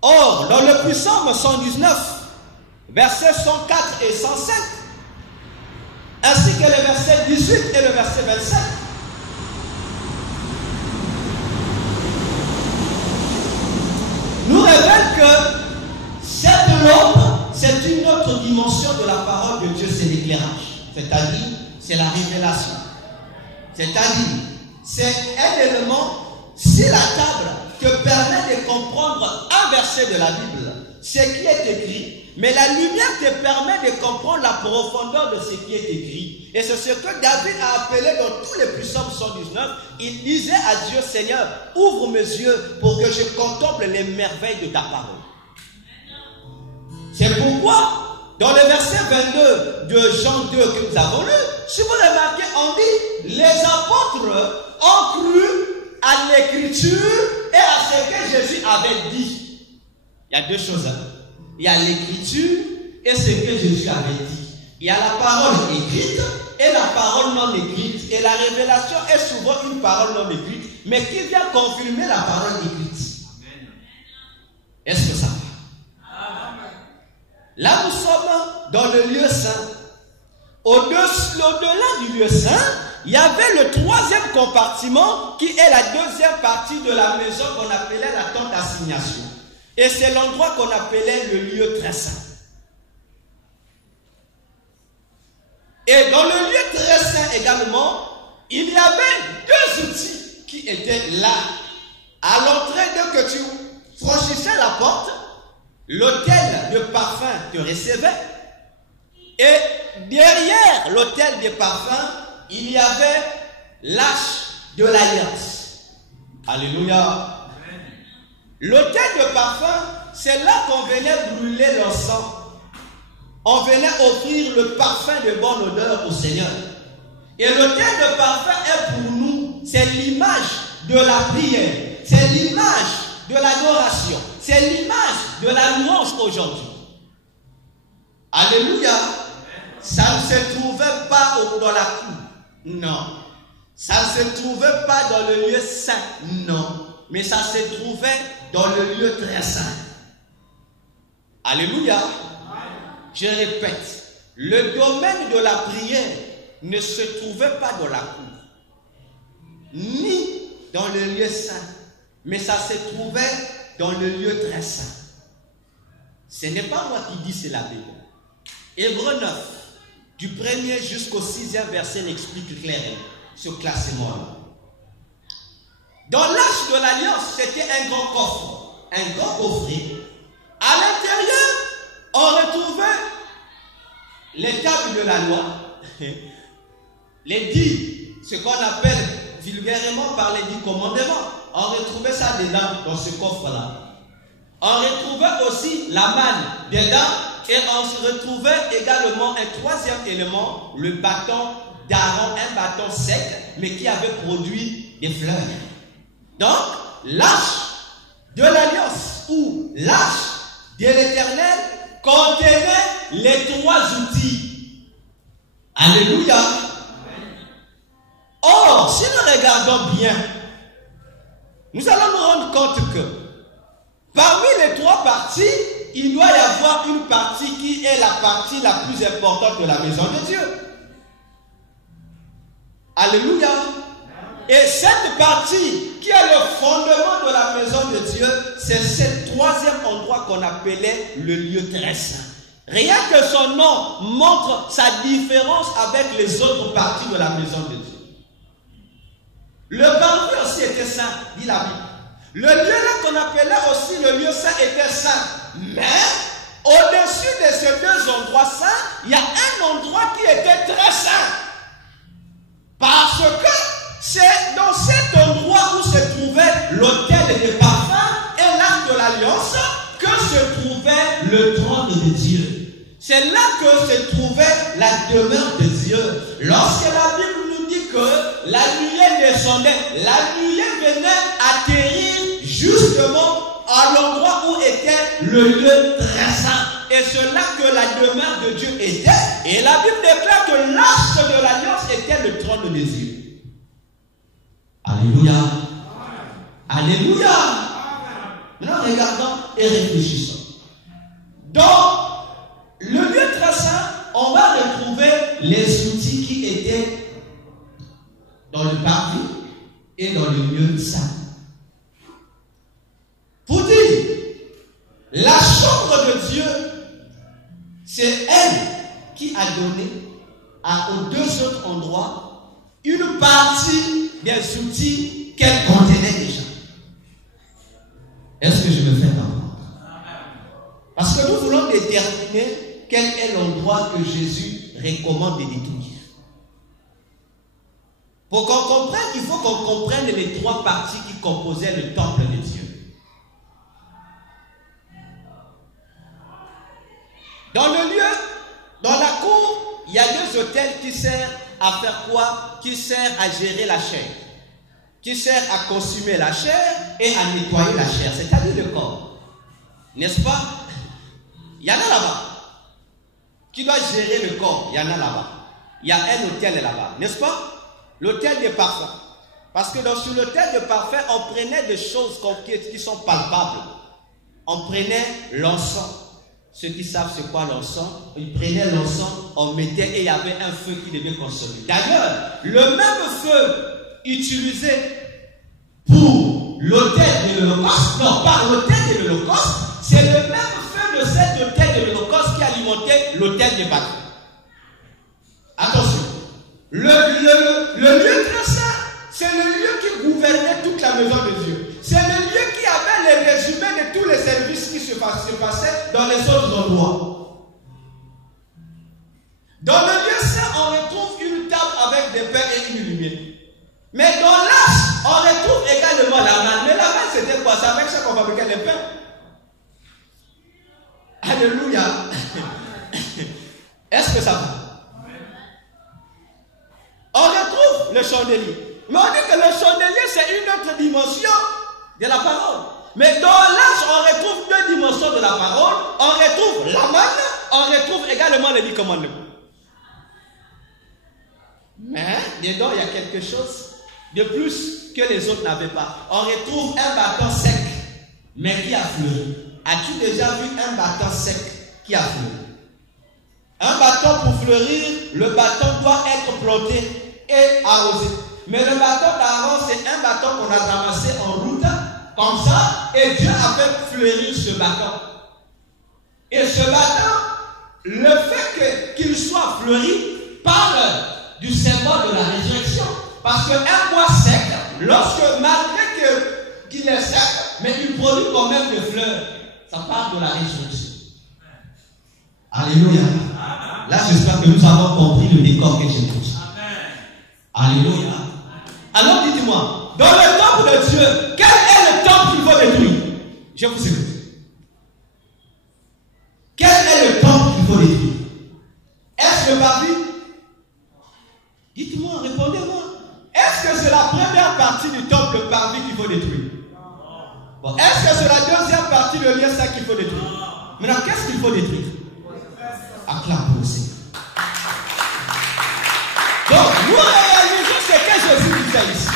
Or, dans le Psaume 119, versets 104 et 105, ainsi que le verset 18 et le verset 27, nous révèle que cette lampe, c'est une autre dimension de la parole de Dieu, c'est l'éclairage. C'est-à-dire, c'est la révélation. C'est-à-dire, c'est un élément, si la table te permet de comprendre un verset de la Bible, ce qui est écrit, mais la lumière te permet de comprendre la profondeur de ce qui est écrit. Et c'est ce que David a appelé dans tous les psaumes 119. Il disait à Dieu, Seigneur, ouvre mes yeux pour que je contemple les merveilles de ta parole. C'est pourquoi, dans le verset 22 de Jean 2 que nous avons lu, si vous remarquez, on dit, les apôtres ont cru à l'écriture et à ce que Jésus avait dit. Il y a deux choses. Il y a l'écriture et ce que Jésus avait dit. Il y a la parole écrite et la parole non écrite. Et la révélation est souvent une parole non écrite, mais qui vient confirmer la parole écrite. Est-ce que ça va? Là, nous sommes dans le lieu saint. Au-delà du lieu saint, il y avait le troisième compartiment qui est la deuxième partie de la maison qu'on appelait la tente d'assignation. Et c'est l'endroit qu'on appelait le lieu très saint. Et dans le lieu très saint également, il y avait deux outils qui étaient là. À l'entrée, dès que tu franchissais la porte, l'autel de parfum te recevait. Et derrière l'autel de parfum, il y avait l'arche de l'alliance. Alléluia. L'autel de parfum, c'est là qu'on venait brûler l'encens. On venait offrir le parfum de bonne odeur au Seigneur. Et l'autel de parfum est pour nous, c'est l'image de la prière. C'est l'image de l'adoration. C'est l'image de la louange aujourd'hui. Alléluia. Ça ne se trouvait pas dans la cour. Non. Ça ne se trouvait pas dans le lieu saint. Non. Mais ça se trouvait dans le lieu très saint. Alléluia. Je répète, le domaine de la prière ne se trouvait pas dans la cour. ni dans le lieu saint, mais ça se trouvait dans le lieu très saint. Ce n'est pas moi qui dis, c'est la Bible. Hébreux 9, du 1er jusqu'au 6e verset, l'explique clairement, ce classement-là. Dans l'arche de l'alliance, c'était un grand coffre, un grand coffret. À l'intérieur, on retrouvait les tables de la loi, les 10, ce qu'on appelle vulgairement par les 10 commandements. On retrouvait ça dedans, dans ce coffre-là. On retrouvait aussi la manne dedans, et on se retrouvait également un troisième élément, le bâton d'Aaron, un bâton sec, mais qui avait produit des fleurs. Donc, l'arche de l'alliance ou l'arche de l'Éternel contenait les 3 outils. Alléluia. Or, si nous regardons bien, nous allons nous rendre compte que parmi les 3 parties, il doit y avoir une partie qui est la partie la plus importante de la maison de Dieu. Alléluia. Et cette partie qui est le fondement de la maison de Dieu, c'est ce 3e endroit qu'on appelait le lieu très saint. Rien que son nom montre sa différence avec les autres parties de la maison de Dieu. Le parvis aussi était saint, dit la Bible. Le lieu là qu'on appelait aussi le lieu saint était saint. Mais au-dessus de ces 2 endroits saints, il y a un endroit qui était très saint. Parce que c'est dans cet endroit où se trouvait l'autel des parfums et l'arche de l'alliance que se trouvait le trône de Dieu. C'est là que se trouvait la demeure de Dieu. Lorsque la Bible nous dit que la nuée descendait, la nuée venait atterrir justement à l'endroit où était le lieu très saint. Et c'est là que la demeure de Dieu était. Et la Bible déclare que l'arche de l'alliance était le trône de Dieu. Alléluia. Alléluia. Maintenant, regardons et réfléchissons. Dans le lieu très saint, on va retrouver les outils qui étaient dans le parvis et dans le lieu saint. Pour dire, la chambre de Dieu, c'est elle qui a donné aux 2 autres endroits une partie des outils qu'elle contenait déjà. Est-ce que je me fais comprendre? Parce que nous voulons déterminer quel est l'endroit que Jésus recommande de détruire. Pour qu'on comprenne, il faut qu'on comprenne les 3 parties qui composaient le temple de Dieu. Dans le lieu, dans la cour, il y a 2 autels qui servent à faire quoi? Qui servent à gérer la chair, qui servent à consumer la chair et à nettoyer la chair, c'est-à-dire le corps. N'est-ce pas? Il y en a là-bas qui doit gérer le corps, il y en a là-bas. Il y a un autel là-bas, n'est-ce pas? L'autel des parfums. Parce que sur l'autel de parfum, on prenait des choses qui sont palpables. On prenait l'encens. Ceux qui savent c'est quoi l'encens, ils prenaient l'encens, on mettait et il y avait un feu qui devait consommer. D'ailleurs, le même feu utilisé pour l'autel de l'Holocauste, non pas l'autel de l'Holocauste, c'est le même feu de cet autel de l'Holocauste qui alimentait l'autel des parfums. Attention, le lieu très saint, c'est le lieu qui gouvernait toute la maison de Dieu. C'est le lieu qui avait les résumés de tous les services qui se passaient dans les autres endroits. Dans le lieu saint, on retrouve une table avec des pains et une lumière. Mais dans l'arche, on retrouve également la manne. Mais la manne, c'était quoi? C'est avec ça qu'on fabriquait les pains. Alléluia. Est-ce que ça va? On retrouve le chandelier. Mais on dit que le chandelier, c'est une autre dimension de la parole. Mais dans l'arche, on retrouve 2 dimensions de la parole. On retrouve la manne, on retrouve également les 10 commandements. Mais dedans, il y a quelque chose de plus que les autres n'avaient pas. On retrouve un bâton sec, mais qui a fleuri. As-tu déjà vu un bâton sec qui a fleuri? Un bâton pour fleurir, le bâton doit être planté et arrosé. Mais le bâton d'Aaron, c'est un bâton qu'on a ramassé en route, comme ça, et Dieu a fait fleurir ce bâton. Et ce bâton, le fait qu'il soit fleuri, parle du symbole de la résurrection. Parce qu'un bois sec, malgré qu'il est sec, mais il produit quand même des fleurs. Ça parle de la résurrection. Alléluia. Là, j'espère que nous avons compris le décor que j'ai pris. Alléluia. Alors dites-moi, dans le temple de Dieu, quel est le temple qu'il faut détruire? Je vous écoute. Quel est le temple qu'il faut détruire? Est-ce le parvis? Dites-moi, répondez-moi. Est-ce que c'est la première partie du temple, le parvis, qu'il faut détruire? Bon, est-ce que c'est la deuxième partie, le lieu saint, qu'il faut détruire? Maintenant, qu'est-ce qu'il faut détruire? Acclamons le Seigneur. Donc, nous réalisons ce que Jésus disait ici.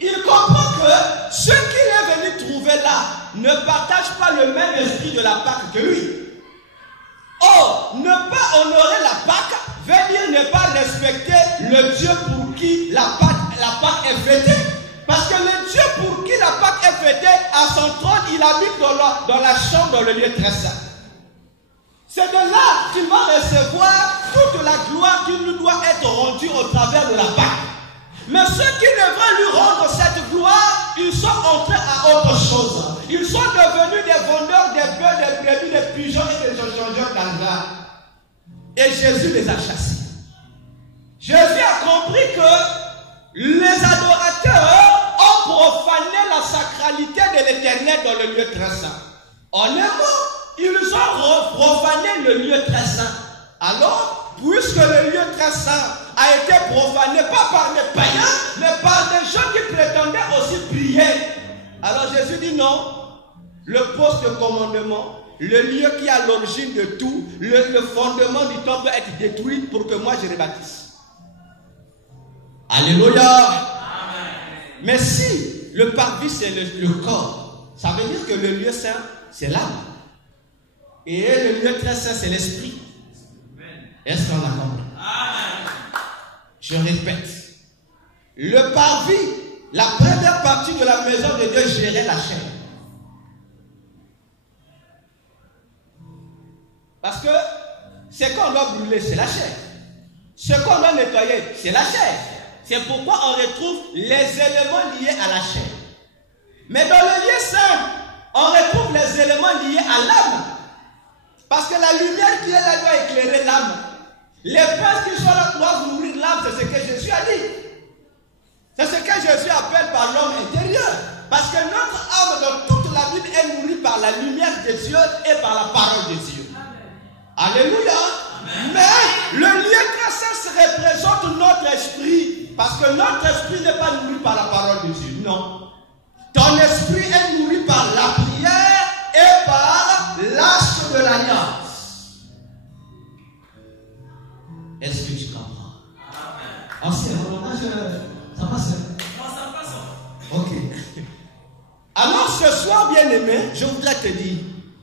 Il comprend que ceux qu'il est venu trouver là ne partagent pas le même esprit de la Pâque que lui. Or, ne pas honorer la Pâque veut dire ne pas respecter le Dieu pour qui la Pâque est fêtée. Parce que le Dieu pour qui la Pâque est fêtée, à son trône, il habite dans la chambre, dans le lieu très saint. C'est de là qu'il va recevoir toute la gloire qui nous doit être rendue au travers de la Pâque. Mais ceux qui devraient lui rendre cette gloire, ils sont entrés à autre chose. Ils sont devenus des vendeurs des bœufs, des brebis, des pigeons et des échangeurs d'algas. Et Jésus les a chassés. Jésus a compris que les adorateurs ont profané la sacralité de l'Éternel dans le lieu très saint. En un mot, ils ont profané le lieu très saint. Alors, puisque le lieu très saint a été profané pas par des païens, mais par des gens qui prétendaient aussi prier, alors Jésus dit non. Le poste de commandement, le lieu qui est à l'origine de tout, le fondement du temple doit être détruit pour que moi je rebâtisse. Alléluia. Amen. Mais si le parvis c'est le corps, ça veut dire que le lieu saint c'est l'âme. Et le lieu très saint c'est l'esprit. Est-ce qu'on a compris? Amen. Je répète. Le parvis, la première partie de la maison de Dieu gérait la chair. Parce que ce qu'on doit brûler, c'est la chair. Ce qu'on doit nettoyer, c'est la chair. C'est pourquoi on retrouve les éléments liés à la chair. Mais dans le lieu saint, on retrouve les éléments liés à l'âme. Parce que la lumière qui est là doit éclairer l'âme. Les pains qui sont là doivent nourrir l'âme, c'est ce que Jésus a dit. C'est ce que Jésus appelle par l'homme intérieur. Parce que notre âme dans toute la Bible est nourrie par la lumière de Dieu et par la parole de Dieu. Alléluia. Amen. Mais le lieu très saint représente notre esprit. Parce que notre esprit n'est pas nourri par la parole de Dieu. Non. Ton esprit est nourri par la prière et par l'arche de l'alliance. Est-ce que tu comprends? Amen. Ça passe? Non, ça passe. Ok. Alors ce soir, bien-aimé, je voudrais te dire,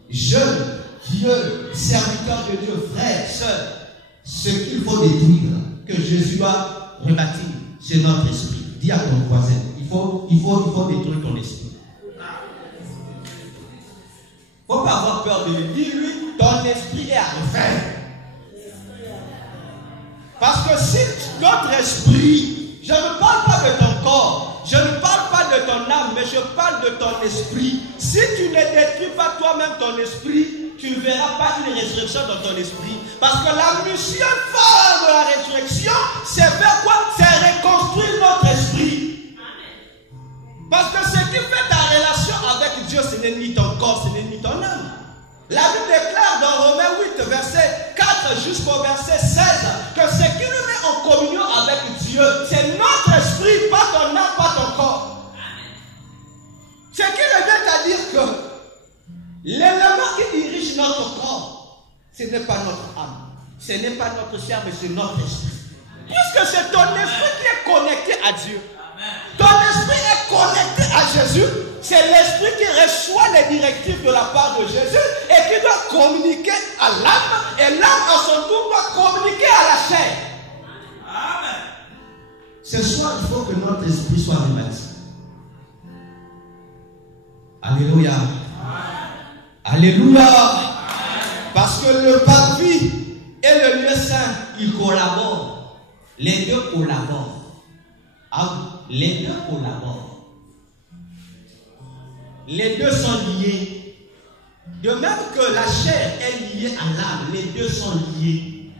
jeune, vieux, serviteur de Dieu, frère, soeur, ce qu'il faut détruire, que Jésus doit rebâtir, c'est notre esprit. Dis à ton voisin, il faut détruire ton esprit. Il ne faut pas avoir peur de lui. Dis-lui, ton esprit est à refaire. Parce que si notre esprit, je ne parle pas de ton corps, je ne parle pas de ton âme, mais je parle de ton esprit. Si tu ne détruis pas toi-même ton esprit, tu ne verras pas une résurrection dans ton esprit. Parce que la mission phare de la résurrection, c'est faire quoi? C'est reconstruire notre esprit. Parce que ce qui fait ta relation avec Dieu, ce n'est ni ton corps, ce n'est ni ton âme. La Bible déclare dans Romains 8, verset 4 jusqu'au verset 16, que ce qui nous met en communion avec Dieu, c'est notre esprit, pas ton âme, pas ton corps. Ce qui revient à dire que l'élément qui dirige notre corps, ce n'est pas notre âme, ce n'est pas notre chair, mais c'est notre esprit. Puisque c'est ton esprit qui est connecté à Dieu. Ton esprit est connecté à Jésus. C'est l'esprit qui reçoit les directives de la part de Jésus et qui doit communiquer à l'âme. Et l'âme, à son tour, doit communiquer à la chair. Amen. Ce soir, il faut que notre esprit soit rebâti. Alléluia. Alléluia. Parce que le parvis et le lieu saint, ils collaborent. Les deux collaborent. Ah, les deux collaborent. Les deux sont liés. De même que la chair est liée à l'âme, les deux sont liés.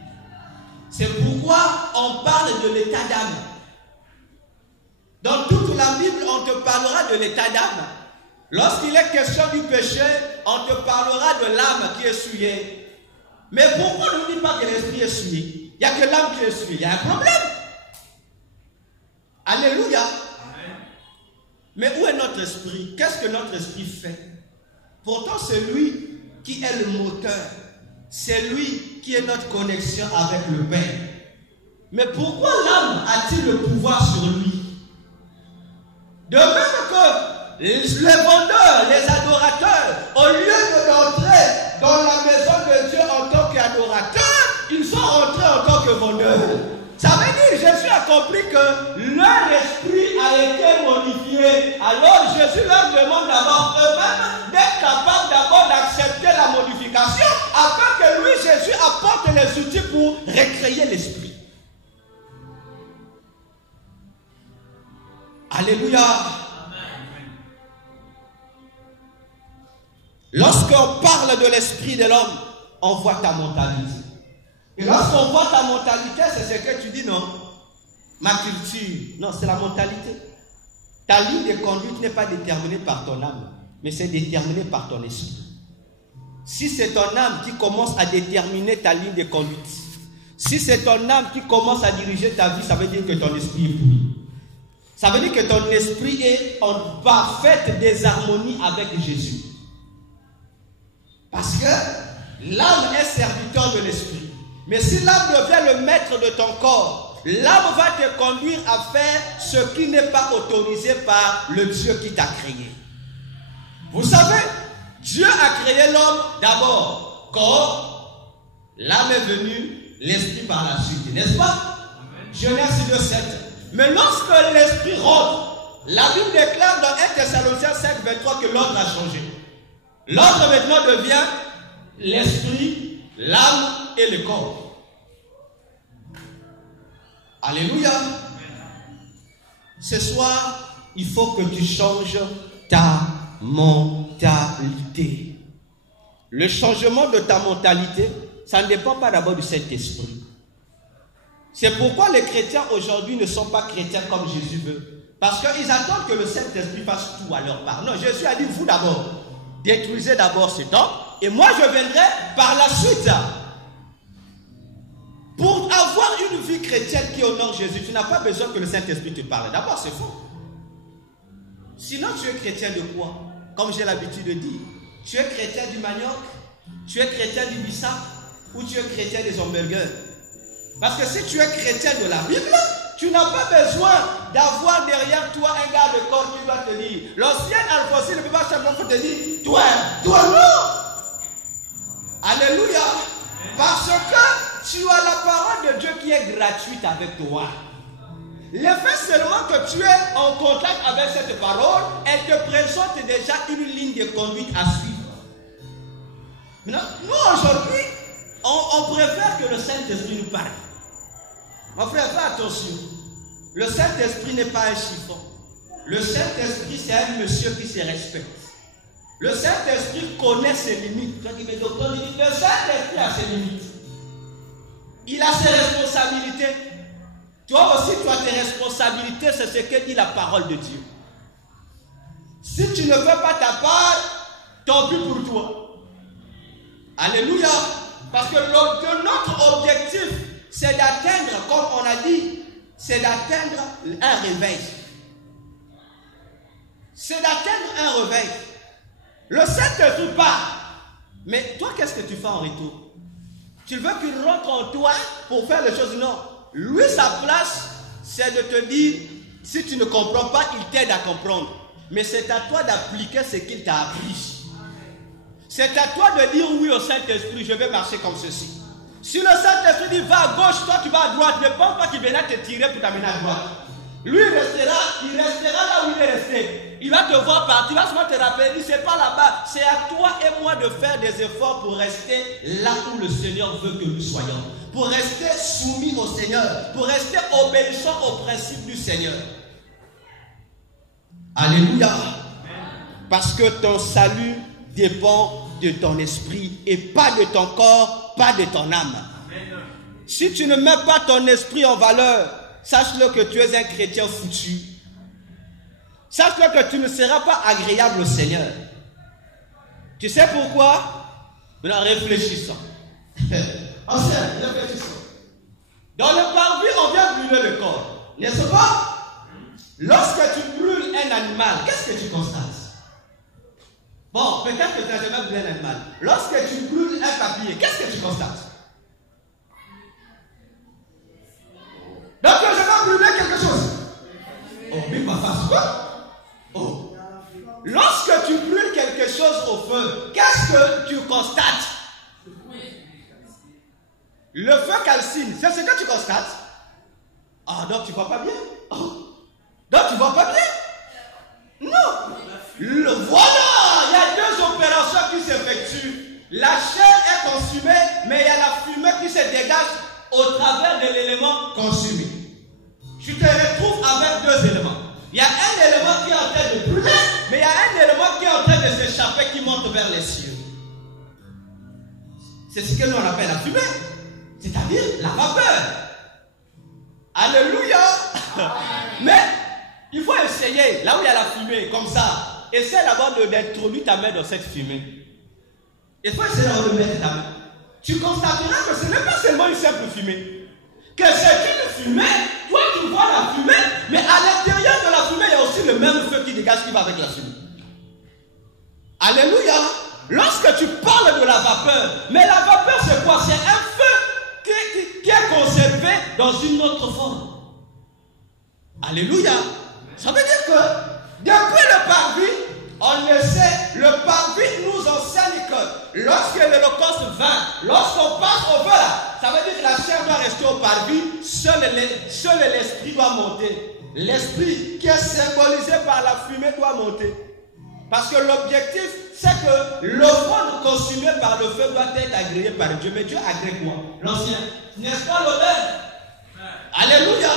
C'est pourquoi on parle de l'état d'âme. Dans toute la Bible, on te parlera de l'état d'âme. Lorsqu'il est question du péché, on te parlera de l'âme qui est souillée. Mais pourquoi on ne dit pas que l'esprit est souillé? Il n'y a que l'âme qui est souillée. Il y a un problème. Alléluia. Amen. Mais où est notre esprit? Qu'est-ce que notre esprit fait? Pourtant, c'est lui qui est le moteur. C'est lui qui est notre connexion avec le Père. Mais pourquoi l'âme a-t-il le pouvoir sur lui? De même que les vendeurs, les adorateurs, au lieu d'entrer dans la maison de Dieu en tant qu'adorateurs, ils sont entrés en tant que vendeurs. Ça veut dire que Jésus a compris que leur esprit a été modifié. Alors Jésus leur demande d'abord eux-mêmes d'être capables d'abord d'accepter la modification afin que lui, Jésus, apporte les outils pour recréer l'esprit. Alléluia. Lorsqu'on parle de l'esprit de l'homme, on voit ta mentalité. Et lorsqu'on voit ta mentalité, c'est ce que tu dis, non? Ma culture. Non, c'est la mentalité. Ta ligne de conduite n'est pas déterminée par ton âme, mais c'est déterminé par ton esprit. Si c'est ton âme qui commence à déterminer ta ligne de conduite, si c'est ton âme qui commence à diriger ta vie, ça veut dire que ton esprit est pourri. Ça veut dire que ton esprit est en parfaite désharmonie avec Jésus. Parce que l'âme est serviteur de l'esprit. Mais si l'âme devient le maître de ton corps, l'âme va te conduire à faire ce qui n'est pas autorisé par le Dieu qui t'a créé. Vous savez, Dieu a créé l'homme d'abord corps, l'âme est venue, l'esprit par la suite, n'est-ce pas? Genèse 2:7. Mais lorsque l'esprit rentre, la Bible déclare dans 1 Thessaloniciens 5:23 que l'ordre a changé. L'ordre maintenant devient l'esprit, l'âme et le corps. Alléluia. Ce soir, il faut que tu changes ta mentalité. Le changement de ta mentalité, ça ne dépend pas d'abord du Saint-Esprit. C'est pourquoi les chrétiens aujourd'hui ne sont pas chrétiens comme Jésus veut. Parce qu'ils attendent que le Saint-Esprit fasse tout à leur part. Non, Jésus a dit, vous d'abord, détruisez d'abord cet homme, et moi je viendrai par la suite. Pour avoir une vie chrétienne qui honore Jésus, tu n'as pas besoin que le Saint-Esprit te parle. D'abord, c'est faux. Sinon, tu es chrétien de quoi? Comme j'ai l'habitude de dire, tu es chrétien du manioc, tu es chrétien du bissap, ou tu es chrétien des hamburgers. Parce que si tu es chrétien de la Bible, tu n'as pas besoin d'avoir derrière toi un gars de corps qui doit te dire. L'ancien Alphonsine ne peut pas simplement te dire, toi non. Alléluia. Parce que tu as la parole de Dieu qui est gratuite avec toi. Le fait seulement que tu es en contact avec cette parole, elle te présente déjà une ligne de conduite à suivre. Maintenant, nous aujourd'hui, on préfère que le Saint-Esprit nous parle. Mon frère, fais attention. Le Saint-Esprit n'est pas un chiffon. Le Saint-Esprit, c'est un monsieur qui se respecte. Le Saint-Esprit connaît ses limites. Le Saint-Esprit a ses limites. Il a ses responsabilités. Toi aussi, tu as tes responsabilités. C'est ce que dit la parole de Dieu. Si tu ne fais pas ta part, tant pis pour toi. Alléluia. Parce que notre objectif, c'est d'atteindre, comme on a dit, c'est d'atteindre un réveil. C'est d'atteindre un réveil. Le Saint-Esprit part. Mais toi, qu'est-ce que tu fais en retour? Tu veux qu'il rentre en toi pour faire les choses? Non. Lui, sa place, c'est de te dire, si tu ne comprends pas, il t'aide à comprendre. Mais c'est à toi d'appliquer ce qu'il t'a appris. C'est à toi de dire oui au Saint-Esprit, je vais marcher comme ceci. Si le Saint-Esprit dit va à gauche, toi tu vas à droite, ne pense pas qu'il viendra te tirer pour t'amener à droite. Lui, il restera là où il est resté. Il va te voir partir, il va seulement te rappeler, il dit, c'est pas là-bas, c'est à toi et moi de faire des efforts pour rester là où le Seigneur veut que nous soyons. Pour rester soumis au Seigneur, pour rester obéissant aux principes du Seigneur. Alléluia. Parce que ton salut dépend de ton esprit et pas de ton corps, pas de ton âme. Si tu ne mets pas ton esprit en valeur, sache-le que tu es un chrétien foutu. Sache-le que tu ne seras pas agréable au Seigneur. Tu sais pourquoi? Maintenant, réfléchissons. Réfléchissons. Dans le parvis, on vient brûler le corps. N'est-ce pas? Lorsque tu brûles un animal, qu'est-ce que tu constates? Bon, peut-être que tu n'as jamais brûlé un animal. Lorsque tu brûles un papier, qu'est-ce que tu constates? Donc, je vais brûler quelque chose. Oh, mais ma face, quoi? Oh. Lorsque tu brûles quelque chose au feu, qu'est-ce que tu constates? Le feu calcine, c'est ce que tu constates? Ah, donc tu ne vois pas bien? Oh. Donc tu ne vois pas bien? Non. Voilà, il y a deux opérations qui s'effectuent. La chair est consumée, mais il y a la fumée qui se dégage au travers de l'élément consumé. Tu te retrouves avec deux éléments. Il y a un élément qui est en train de brûler, mais il y a un élément qui est en train de s'échapper, qui monte vers les cieux. C'est ce que nous on appelle la fumée, c'est-à-dire la vapeur. Alléluia. Mais il faut essayer, là où il y a la fumée, comme ça, essaie d'abord d'introduire ta main dans cette fumée. Il faut essayer d'abord de mettre ta main. Tu constateras que ce n'est pas seulement une simple fumée, que c'est une fumée. Toi tu vois la fumée, mais à l'intérieur de la fumée, il y a aussi le même feu qui dégage, qui va avec la fumée. Alléluia. Lorsque tu parles de la vapeur, mais la vapeur c'est quoi? C'est un feu qui est conservé dans une autre forme. Alléluia. Ça veut dire que depuis le parvis, on le sait, le parvis nous enseigne que lorsque l'Holocauste vint, lorsqu'on passe au feu là, ça veut dire que la chair doit rester au parvis, seul l'esprit doit monter. L'esprit qui est symbolisé par la fumée doit monter. Parce que l'objectif, c'est que l'offrande consumée par le feu doit être agréée par Dieu. Mais Dieu agrée quoi? L'ancien. N'est-ce pas l'odeur? Alléluia.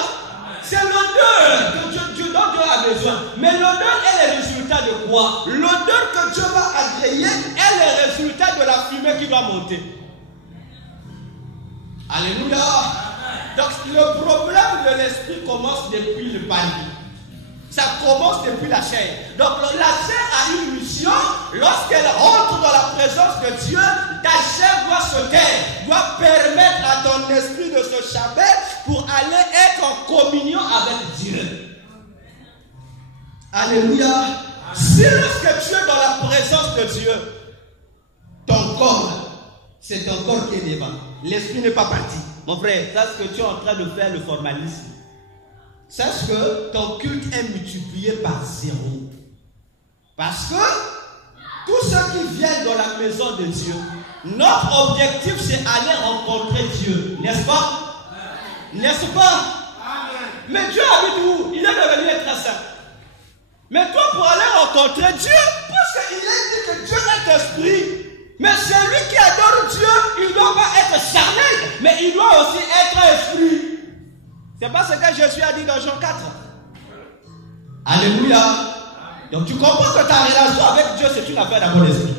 C'est l'odeur dont Dieu a besoin. Mais l'odeur est le résultat de quoi? L'odeur que Dieu va agréer est le résultat de la fumée qui doit monter. Alléluia. Donc le problème de l'esprit commence depuis le parvis. Ça commence depuis la chair. Donc la chair a une mission. Lorsqu'elle rentre dans la présence de Dieu, ta chair doit se taire, doit permettre à ton esprit de se chaper pour aller être en communion avec Dieu. Alléluia. Si lorsque tu es dans la présence de Dieu, ton corps, c'est ton corps qui est devant. L'esprit n'est pas parti. Mon frère, sache que tu es en train de faire le formalisme. Sache que ton culte est multiplié par 0. Parce que tous ceux qui viennent dans la maison de Dieu, notre objectif c'est aller rencontrer Dieu. N'est-ce pas? N'est-ce pas? Mais Dieu habite où? Il est devenu être saint. Mais toi pour aller rencontrer Dieu, parce qu'il est dit que Dieu est esprit. Mais celui qui adore Dieu, il ne doit pas être charnel, mais il doit aussi être esprit. C'est pas ce que Jésus a dit dans Jean 4. Alléluia. Donc tu comprends que ta relation avec Dieu, c'est une affaire d'amour d'esprit.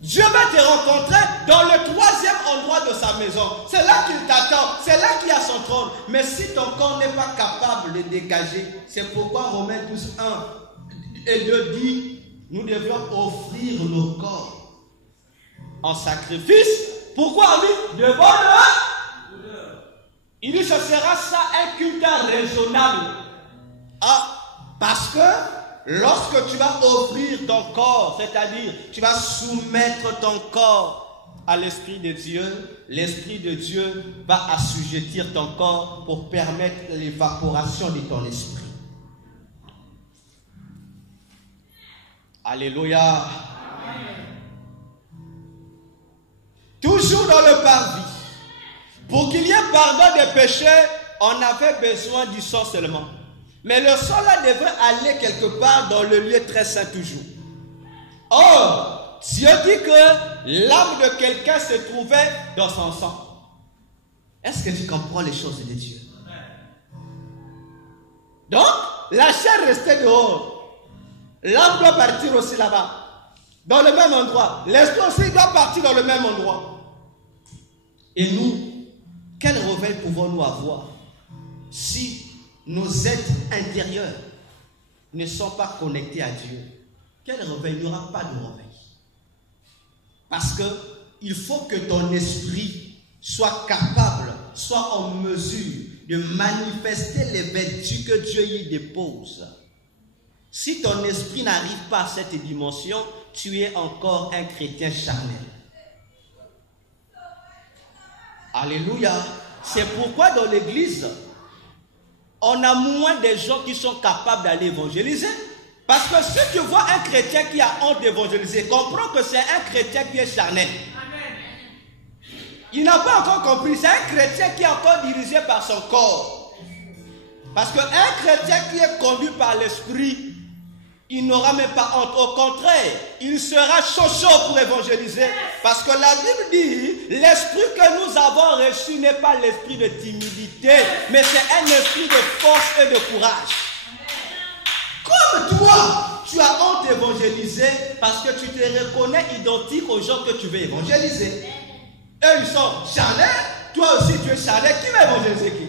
Dieu va te rencontrer dans le 3e endroit de sa maison. C'est là qu'il t'attend. C'est là qu'il y a son trône. Mais si ton corps n'est pas capable de dégager, c'est pourquoi Romains 12, 1 et 2 dit, nous devions offrir nos corps en sacrifice. Pourquoi on dit de bonne heure? Il dit ce sera ça un culte raisonnable. Ah, parce que lorsque tu vas offrir ton corps, c'est-à-dire tu vas soumettre ton corps à l'Esprit de Dieu, l'Esprit de Dieu va assujettir ton corps pour permettre l'évaporation de ton esprit. Alléluia. Amen. Toujours dans le parvis. Pour qu'il y ait pardon des péchés, on avait besoin du sang seulement. Mais le sang là devrait aller quelque part dans le lieu très saint toujours. Or, Dieu dit que l'âme de quelqu'un se trouvait dans son sang. Est-ce que tu comprends les choses de Dieu? Donc, la chair restait dehors. L'âme doit partir aussi là-bas, dans le même endroit. L'esprit aussi doit partir dans le même endroit. Et nous, quel réveil pouvons-nous avoir si nos êtres intérieurs ne sont pas connectés à Dieu? Quel réveil? Il n'y aura pas de réveil. Parce qu'il faut que ton esprit soit capable, soit en mesure de manifester les vertus que Dieu y dépose. Si ton esprit n'arrive pas à cette dimension, tu es encore un chrétien charnel. Alléluia. C'est pourquoi dans l'église, on a moins de gens qui sont capables d'aller évangéliser. Parce que si tu vois un chrétien qui a honte d'évangéliser, comprends que c'est un chrétien qui est charnel. Il n'a pas encore compris, c'est un chrétien qui est encore dirigé par son corps. Parce qu'un chrétien qui est conduit par l'esprit, il n'aura même pas honte. Au contraire, il sera chaud pour évangéliser. Parce que la Bible dit, l'esprit que nous avons reçu n'est pas l'esprit de timidité, mais c'est un esprit de force et de courage. Comme toi, tu as honte d'évangéliser parce que tu te reconnais identique aux gens que tu veux évangéliser. Eux, ils sont charnels, toi aussi tu es charnel. Qui va évangéliser qui?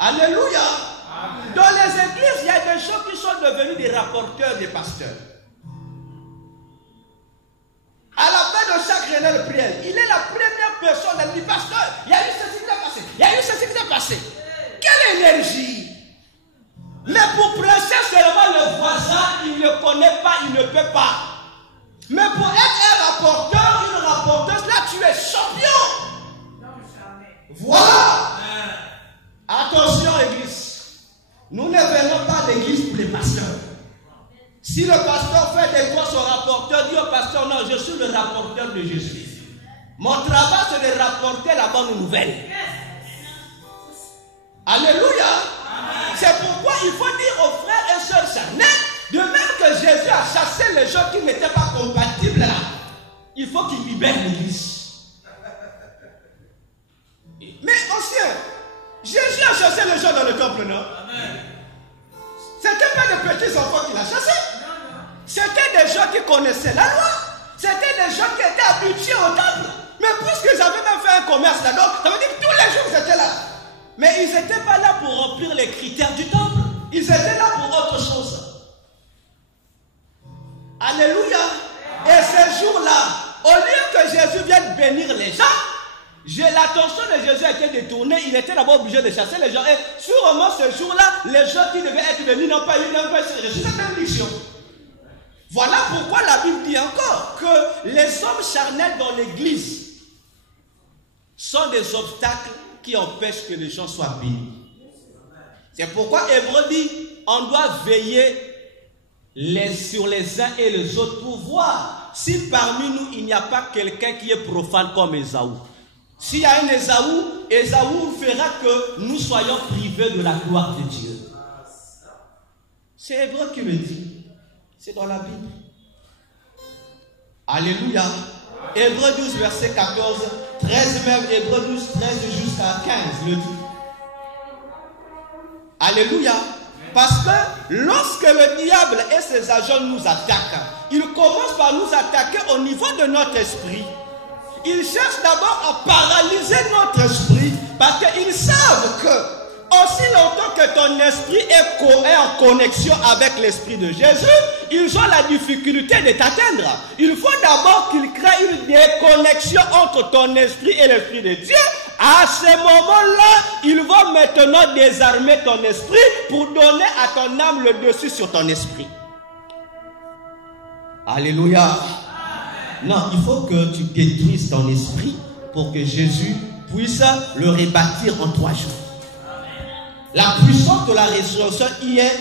Alléluia. Amen. Dans les églises, il y a des gens qui sont devenus des rapporteurs des pasteurs. À la fin de chaque réunion de prière, il est la première personne à dire, pasteur, il y a eu ceci qui s'est passé, il y a eu ceci qui s'est passé. Quelle énergie! Mais pour prêcher seulement le voisin, il ne connaît pas, il ne peut pas. Mais pour être un rapporteur, une rapporteuse, là tu es champion. Voilà. Attention l'église. Nous ne venons pas d'église pour les pasteurs. Si le pasteur fait des fois son rapporteur, dit au pasteur, non, je suis le rapporteur de Jésus. Mon travail c'est de rapporter la bonne nouvelle. Alléluia. C'est pourquoi il faut dire aux frères et sœurs charnels, de même que Jésus a chassé les gens qui n'étaient pas compatibles là, il faut qu'il libère l'église. Mais ancien, Jésus a chassé les gens dans le temple, non? C'était pas des petits enfants qu'il a chassés. C'était des gens qui connaissaient la loi. C'était des gens qui étaient habitués au temple. Mais puisqu'ils avaient même fait un commerce là-dedans, ça veut dire que tous les jours ils étaient là. Mais ils n'étaient pas là pour remplir les critères du temple. Ils étaient là pour autre chose. Alléluia. Et ces jours-là, au lieu que Jésus vienne bénir les gens, l'attention de Jésus a été détournée. Il était d'abord obligé de chasser les gens. Et sûrement ce jour-là, les gens qui devaient être bénis n'ont pas reçu cette bénédiction. Voilà pourquoi la Bible dit encore que les hommes charnels dans l'église sont des obstacles qui empêchent que les gens soient bénis. C'est pourquoi Hébreu dit, on doit veiller sur les uns et les autres pour voir si parmi nous il n'y a pas quelqu'un qui est profane comme Ésaü. S'il y a un Ésaü fera que nous soyons privés de la gloire de Dieu. C'est Hébreu qui le dit. C'est dans la Bible. Alléluia. Hébreu 12, verset 14, 13 même, Hébreu 12, 13 jusqu'à 15 le dit. Alléluia. Parce que lorsque le diable et ses agents nous attaquent, ils commencent par nous attaquer au niveau de notre esprit. Ils cherchent d'abord à paralyser notre esprit parce qu'ils savent que aussi longtemps que ton esprit est en connexion avec l'esprit de Jésus, ils ont la difficulté de t'atteindre. Il faut d'abord qu'ils créent une déconnexion entre ton esprit et l'esprit de Dieu. À ce moment-là, ils vont maintenant désarmer ton esprit pour donner à ton âme le dessus sur ton esprit. Alléluia. Non, il faut que tu détruises ton esprit pour que Jésus puisse le rebâtir en 3 jours. La puissance de la résurrection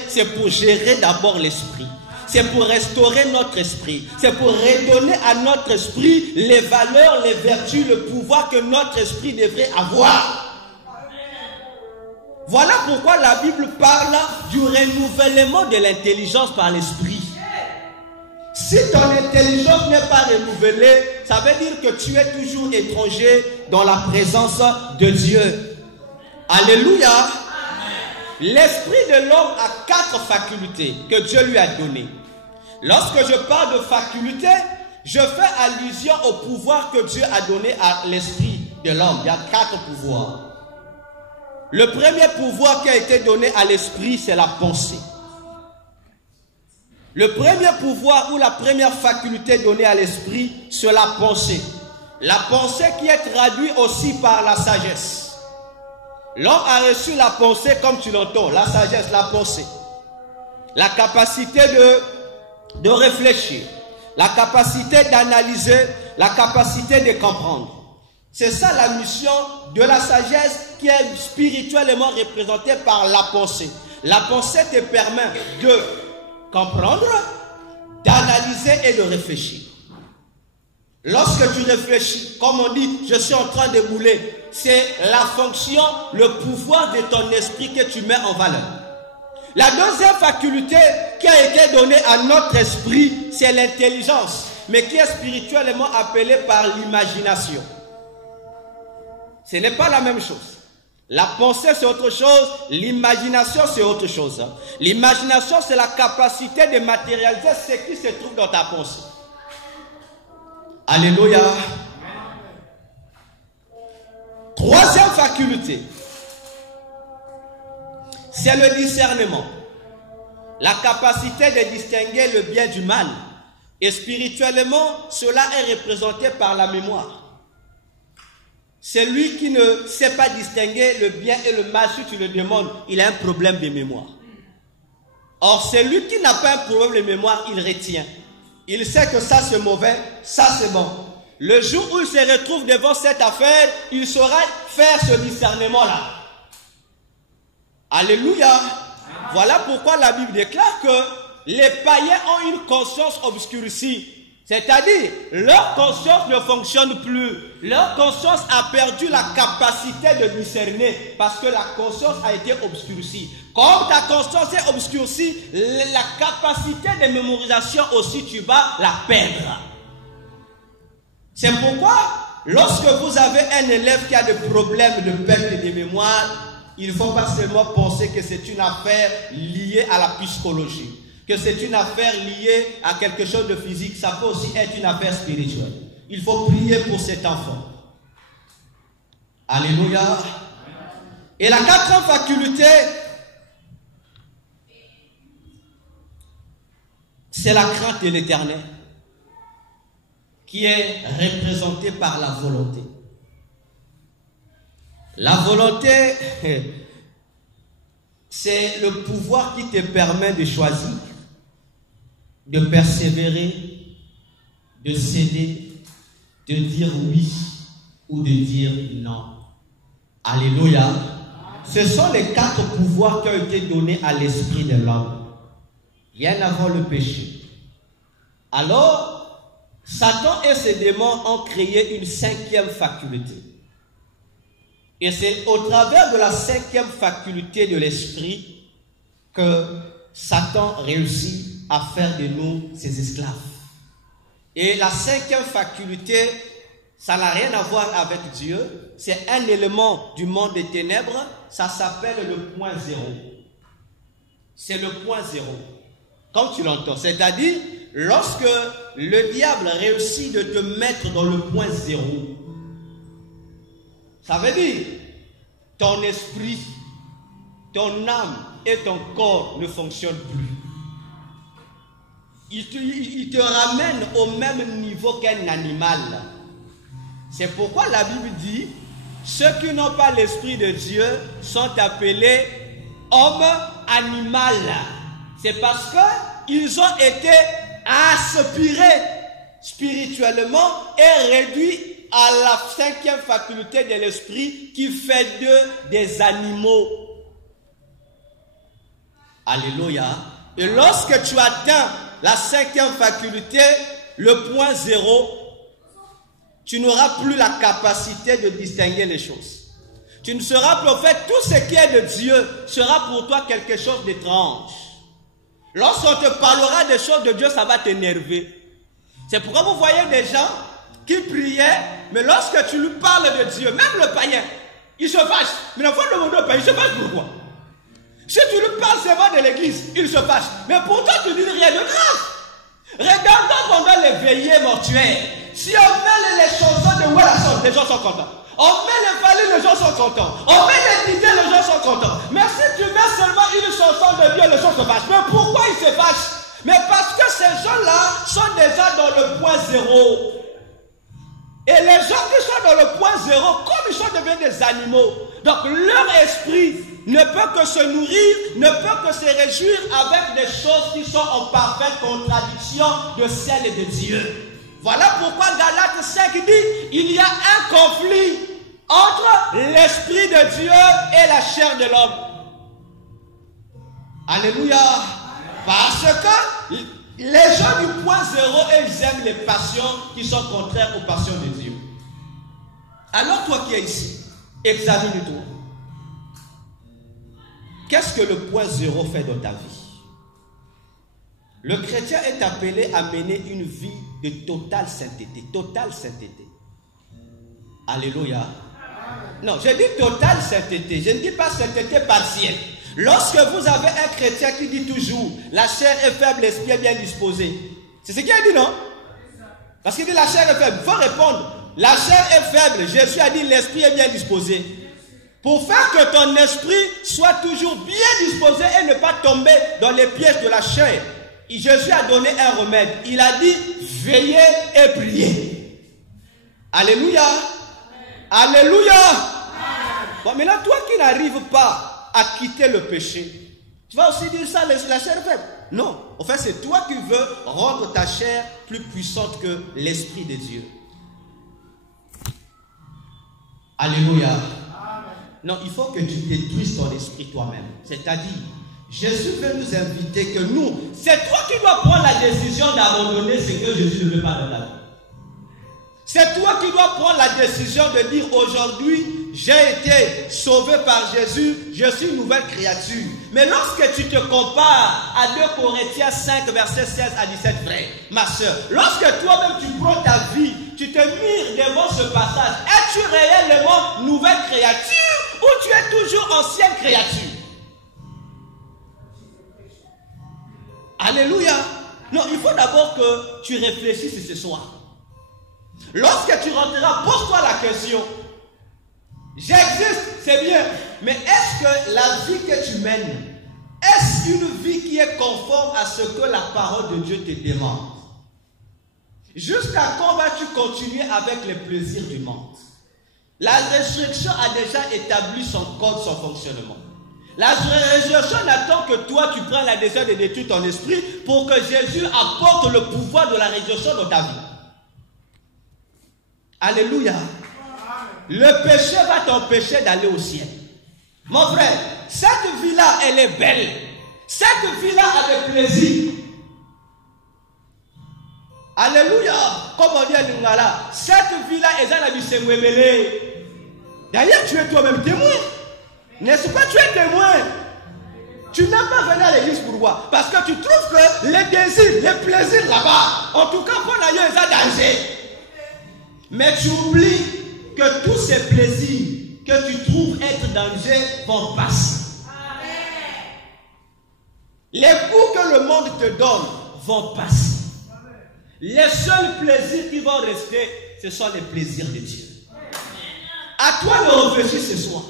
c'est pour gérer d'abord l'esprit. C'est pour restaurer notre esprit. C'est pour redonner à notre esprit les valeurs, les vertus, le pouvoir que notre esprit devrait avoir. Voilà pourquoi la Bible parle du renouvellement de l'intelligence par l'esprit. Si ton intelligence n'est pas renouvelée, ça veut dire que tu es toujours étranger dans la présence de Dieu. Alléluia. L'esprit de l'homme a 4 facultés que Dieu lui a données. Lorsque je parle de facultés, je fais allusion au pouvoir que Dieu a donné à l'esprit de l'homme. Il y a 4 pouvoirs. Le premier pouvoir qui a été donné à l'esprit, c'est la pensée. Le premier pouvoir ou la première faculté donnée à l'esprit, c'est la pensée. La pensée qui est traduite aussi par la sagesse. L'homme a reçu la pensée comme tu l'entends, la sagesse, la pensée. La capacité de réfléchir, la capacité d'analyser, la capacité de comprendre. C'est ça la mission de la sagesse qui est spirituellement représentée par la pensée. La pensée te permet de comprendre, d'analyser et de réfléchir. Lorsque tu réfléchis, comme on dit, je suis en train de bouler, c'est la fonction, le pouvoir de ton esprit que tu mets en valeur. La deuxième faculté qui a été donnée à notre esprit, c'est l'intelligence, mais qui est spirituellement appelée par l'imagination. Ce n'est pas la même chose. La pensée, c'est autre chose. L'imagination, c'est autre chose. L'imagination, c'est la capacité de matérialiser ce qui se trouve dans ta pensée. Alléluia. Troisième faculté, c'est le discernement. La capacité de distinguer le bien du mal. Et spirituellement, cela est représenté par la mémoire. Celui qui ne sait pas distinguer le bien et le mal, si tu le demandes, il a un problème de mémoire. Or, celui qui n'a pas un problème de mémoire, il retient. Il sait que ça c'est mauvais, ça c'est bon. Le jour où il se retrouve devant cette affaire, il saura faire ce discernement-là. Alléluia. Voilà pourquoi la Bible déclare que les païens ont une conscience obscurcie. C'est-à-dire, leur conscience ne fonctionne plus. Leur conscience a perdu la capacité de discerner parce que la conscience a été obscurcie. Comme ta conscience est obscurcie, la capacité de mémorisation aussi, tu vas la perdre. C'est pourquoi, lorsque vous avez un élève qui a des problèmes de perte de mémoire, il ne faut pas seulement penser que c'est une affaire liée à la psychologie. Que c'est une affaire liée à quelque chose de physique, ça peut aussi être une affaire spirituelle. Il faut prier pour cet enfant. Alléluia. Et la quatrième faculté, c'est la crainte de l'Éternel, qui est représentée par la volonté. La volonté, c'est le pouvoir qui te permet de choisir, de persévérer, de céder, de dire oui ou de dire non. Alléluia. Ce sont les 4 pouvoirs qui ont été donnés à l'esprit de l'homme, bien avant le péché. Alors, Satan et ses démons ont créé une 5e faculté. Et c'est au travers de la 5e faculté de l'esprit que Satan réussit à faire de nous ses esclaves. Et la 5e faculté, ça n'a rien à voir avec Dieu. C'est un élément du monde des ténèbres. Ça s'appelle le point zéro. C'est le point zéro. Comme tu l'entends. C'est-à-dire, lorsque le diable réussit de te mettre dans le point zéro, ça veut dire ton esprit, ton âme et ton corps ne fonctionnent plus. Il te ramène au même niveau qu'un animal. C'est pourquoi la Bible dit, ceux qui n'ont pas l'esprit de Dieu sont appelés hommes animal. C'est parce qu'ils ont été aspirés spirituellement et réduits à la 5e faculté de l'esprit qui fait d'eux des animaux. Alléluia. Et lorsque tu atteins la 5e faculté, le point zéro, tu n'auras plus la capacité de distinguer les choses. Tu ne seras prophète, tout ce qui est de Dieu sera pour toi quelque chose d'étrange. Lorsqu'on te parlera des choses de Dieu, ça va t'énerver. C'est pourquoi vous voyez des gens qui priaient, mais lorsque tu lui parles de Dieu, même le païen, il se fâche. Mais la fois de mon païen, il se fâche pourquoi? Si tu lui parles seulement de l'église, il se fâche. Mais pourtant, tu ne dis rien de grave. Regardons pendant les veillées mortuaires. Si on met les chansons de Wallason, les gens sont contents. On met les valets, les gens sont contents. On met les idées, les gens sont contents. Mais si tu mets seulement une chanson de Dieu, les gens se fâchent. Mais pourquoi ils se fâchent? Mais parce que ces gens-là sont déjà dans le point zéro. Et les gens qui sont dans le point zéro, comme ils sont devenus des animaux, donc leur esprit ne peut que se nourrir, ne peut que se réjouir avec des choses qui sont en parfaite contradiction de celles de Dieu. Voilà pourquoi Galates 5 dit, il y a un conflit entre l'esprit de Dieu et la chair de l'homme. Alléluia. Parce que les gens du point zéro, ils aiment les passions qui sont contraires aux passions de Dieu. Alors toi qui es ici, examine-toi. Qu'est-ce que le point zéro fait dans ta vie? Le chrétien est appelé à mener une vie de totale sainteté. Totale sainteté. Alléluia. Non, je dis totale sainteté. Je ne dis pas sainteté partielle. Lorsque vous avez un chrétien qui dit toujours la chair est faible, l'esprit est bien disposé. C'est ce qu'il a dit, non? Parce qu'il dit la chair est faible. Il faut répondre. La chair est faible. Jésus a dit l'esprit est bien disposé. Pour faire que ton esprit soit toujours bien disposé et ne pas tomber dans les pièges de la chair, Jésus a donné un remède. Il a dit veillez et priez. Alléluia. Alléluia. Bon, maintenant, toi qui n'arrives pas à quitter le péché, tu vas aussi dire ça, la chair est faible. Non, en fait, c'est toi qui veux rendre ta chair plus puissante que l'esprit de Dieu. Alléluia. Non, il faut que tu détruises ton esprit toi-même. C'est-à-dire, Jésus veut nous inviter que nous, c'est toi qui dois prendre la décision d'abandonner ce que Jésus ne veut pas dans la vie. C'est toi qui dois prendre la décision de dire aujourd'hui, j'ai été sauvé par Jésus, je suis une nouvelle créature. Mais lorsque tu te compares à 2 Corinthiens 5, versets 16 à 17, frère, ma soeur, lorsque toi-même tu prends ta vie, tu te mires devant ce passage, es-tu réellement nouvelle créature ou tu es toujours ancienne créature? Alléluia. Non, il faut d'abord que tu réfléchisses ce soir. Lorsque tu rentreras, pose-toi la question. J'existe, c'est bien. Mais est-ce que la vie que tu mènes, est-ce une vie qui est conforme à ce que la parole de Dieu te demande? Jusqu'à quand vas-tu continuer avec les plaisirs du monde? La résurrection a déjà établi son code, son fonctionnement. La résurrection n'attend que toi tu prends la décision de détruire ton esprit pour que Jésus apporte le pouvoir de la résurrection dans ta vie. Alléluia. Le péché va t'empêcher d'aller au ciel. Mon frère, cette vie-là, elle est belle. Cette vie-là a des plaisirs. Alléluia. Comme on dit à Lingala, cette vie-là, elle a la vie s'émouémélée. D'ailleurs, tu es toi-même témoin. N'est-ce pas, tu es témoin? Tu n'as pas venu à l'église pour voir. Parce que tu trouves que les désirs, les plaisirs là-bas, en tout cas, pour ailleurs, ils ont danger. Mais tu oublies que tous ces plaisirs que tu trouves être danger vont passer. Les coups que le monde te donne vont passer. Les seuls plaisirs qui vont rester, ce sont les plaisirs de Dieu. À toi de réfléchir ce soir.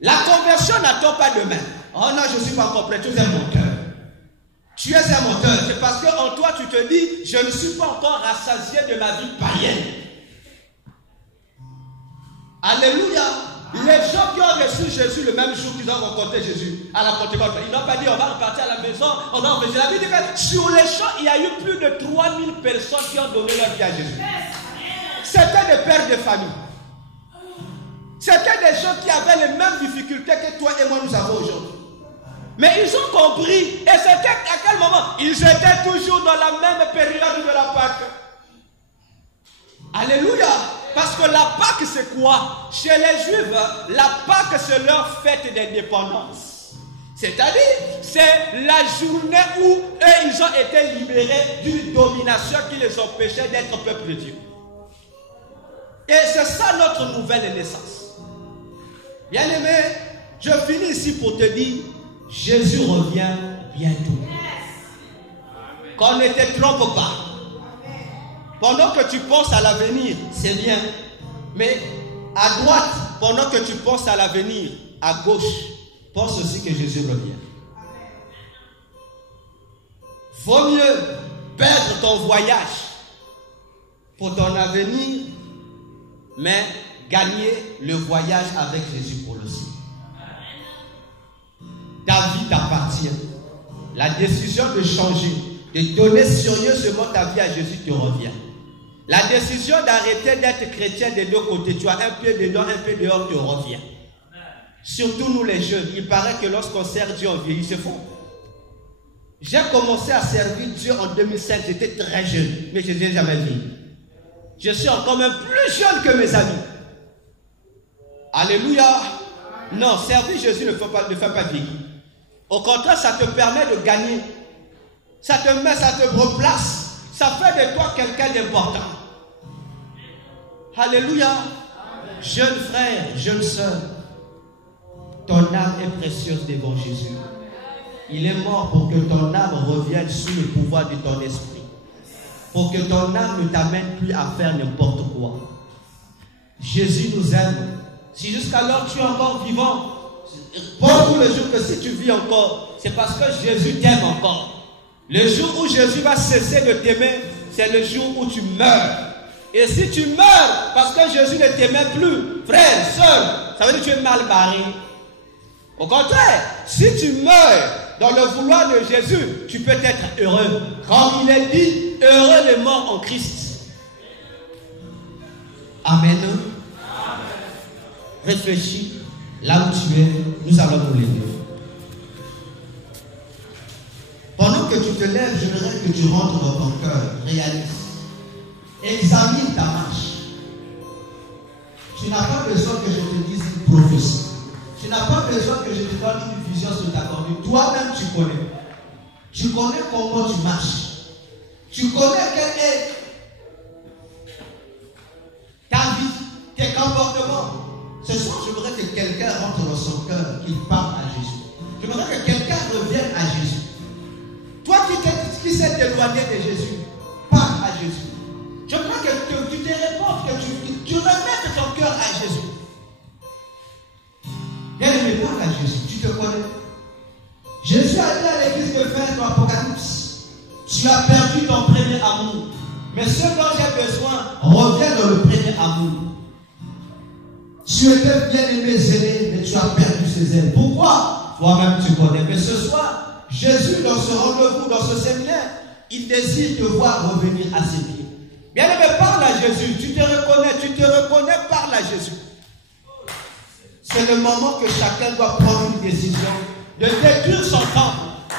La conversion n'attend pas demain. Oh non, je ne suis pas complet, tu es un menteur. Tu es un menteur. C'est parce qu'en toi tu te dis, je ne suis pas encore rassasié de ma vie païenne. Alléluia. Les gens qui ont reçu Jésus le même jour qu'ils ont rencontré Jésus à la Pentecôte, ils n'ont pas dit on va repartir à la maison, on va revenir. La Bible dit que sur les champs, il y a eu plus de 3000 personnes qui ont donné leur vie à Jésus. C'était des pères de famille. C'était des gens qui avaient les mêmes difficultés que toi et moi nous avons aujourd'hui. Mais ils ont compris. Et c'était à quel moment? Ils étaient toujours dans la même période de la Pâque. Alléluia. Parce que la Pâque, c'est quoi? Chez les Juifs, la Pâque, c'est leur fête d'indépendance. C'est-à-dire, c'est la journée où eux, ils ont été libérés d'une domination qui les empêchait d'être peuple de Dieu. Et c'est ça notre nouvelle naissance. Bien-aimé, je finis ici pour te dire, Jésus revient bientôt. Qu'on ne te trompe pas. Pendant que tu penses à l'avenir, c'est bien. Mais à droite, pendant que tu penses à l'avenir, à gauche, pense aussi que Jésus revient. Vaut mieux perdre ton voyage pour ton avenir, mais gagner le voyage avec Jésus pour le ciel. Ta vie t'appartient. La décision de changer, de donner sérieusement ta vie à Jésus te revient. La décision d'arrêter d'être chrétien des deux côtés, tu as un pied dedans, un pied dehors, te revient. Surtout nous les jeunes, il paraît que lorsqu'on sert Dieu, on vieillit, c'est faux. J'ai commencé à servir Dieu en 2005, j'étais très jeune, mais je n'ai jamais vieilli. Je suis encore même plus jeune que mes amis. Alléluia. Non, servir Jésus ne fait pas vieillir. Au contraire, ça te permet de gagner. Ça te met, ça te replace. Ça fait de toi quelqu'un d'important. Alléluia. Jeune frère, jeune soeur, ton âme est précieuse devant Jésus. Il est mort pour que ton âme revienne sous le pouvoir de ton esprit. Pour que ton âme ne t'amène plus à faire n'importe quoi. Jésus nous aime. Si jusqu'alors tu es encore vivant, pense tous les jours que si tu vis encore, c'est parce que Jésus t'aime encore. Le jour où Jésus va cesser de t'aimer, c'est le jour où tu meurs. Et si tu meurs parce que Jésus ne t'aimait plus, frère, soeur, ça veut dire que tu es mal barré. Au contraire, si tu meurs dans le vouloir de Jésus, tu peux être heureux. Comme il est dit, heureux les morts en Christ. Amen. Réfléchis, là où tu es, nous allons nous lever. Pendant que tu te lèves, je voudrais que tu rentres dans ton cœur, réalise. Examine ta marche. Tu n'as pas besoin que je te dise une prophétie. Tu n'as pas besoin que je te donne une vision sur ta conduite. Toi-même, tu connais. Tu connais comment tu marches. Tu connais quelle est ta vie, tes comportements. Ce soir, je voudrais que quelqu'un rentre dans son cœur, qu'il parle à Jésus. Je voudrais que quelqu'un revienne à Jésus. Toi qui s'est éloigné de Jésus, parle à Jésus. Je voudrais que tu te répondes, que tu remettes ton cœur à Jésus. Bien-aimé, parle à Jésus, tu te connais. Jésus a dit à l'église de Éphèse dans l'Apocalypse, tu as perdu ton premier amour. Mais ce dont j'ai besoin, reviens dans le premier amour. Tu étais bien-aimé, zélé, mais tu as perdu ses ailes. Pourquoi? Toi-même tu connais. Mais ce soir, Jésus, dans ce rendez-vous, dans ce séminaire, il désire te voir revenir à ses pieds. Bien-aimé, parle à Jésus. Tu te reconnais, parle à Jésus. C'est le moment que chacun doit prendre une décision de détruire son temps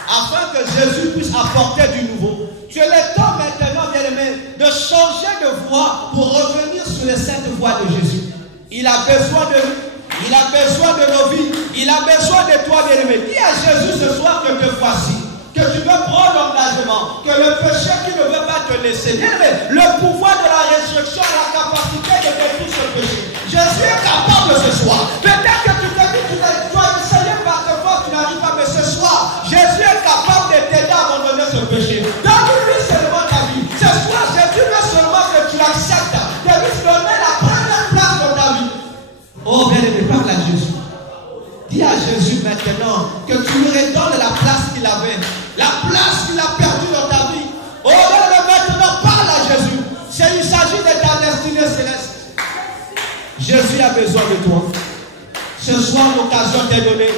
afin que Jésus puisse apporter du nouveau. Tu es le temps maintenant, bien-aimé, de changer de voie pour revenir sur les saintes voies de Jésus. Il a besoin de nous. Il a besoin de nos vies. Il a besoin de toi, bien-aimé. Dis à Jésus ce soir que te voici. Que tu veux prendre l'engagement. Que le péché qui ne veut pas te laisser. Bien-aimé, le pouvoir de la résurrection a la capacité de détruire ce péché. Jésus est capable ce soir. Peut-être que tu te dis, tu dois essayer par te voir, tu n'arrives pas. Mais ce soir, Jésus est capable de t'aider à abandonner ce péché. Donne-lui seulement ta vie. Ce soir, Jésus veut seulement que tu l'acceptes. De lui donner la première place dans ta vie. Oh, bien-aimé, parle à Jésus. Dis à Jésus maintenant que tu lui redonnes la place qu'il avait. La place qu'il a perdue dans ta vie. Oh, bien-aimé, maintenant, parle à Jésus. Il s'agit de ta destinée céleste. Jésus a besoin de toi. Ce soir, l'occasion t'est donnée.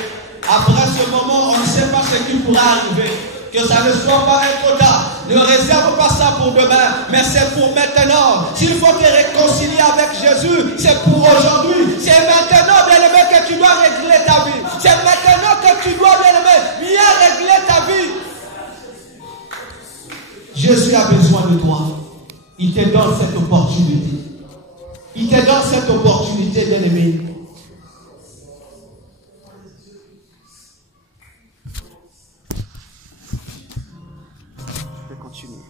Après ce moment, on ne sait pas ce qui pourra arriver. Que ça ne soit pas un trop tard. Ne réserve pas ça pour demain, mais c'est pour maintenant. S'il faut te réconcilier avec Jésus, c'est pour aujourd'hui. C'est maintenant, bien-aimé, que tu dois régler ta vie. C'est maintenant que tu dois, bien-aimé, bien régler ta vie. Jésus a besoin de toi. Il te donne cette opportunité. Il te donne cette opportunité, bien-aimé. Je vais continuer.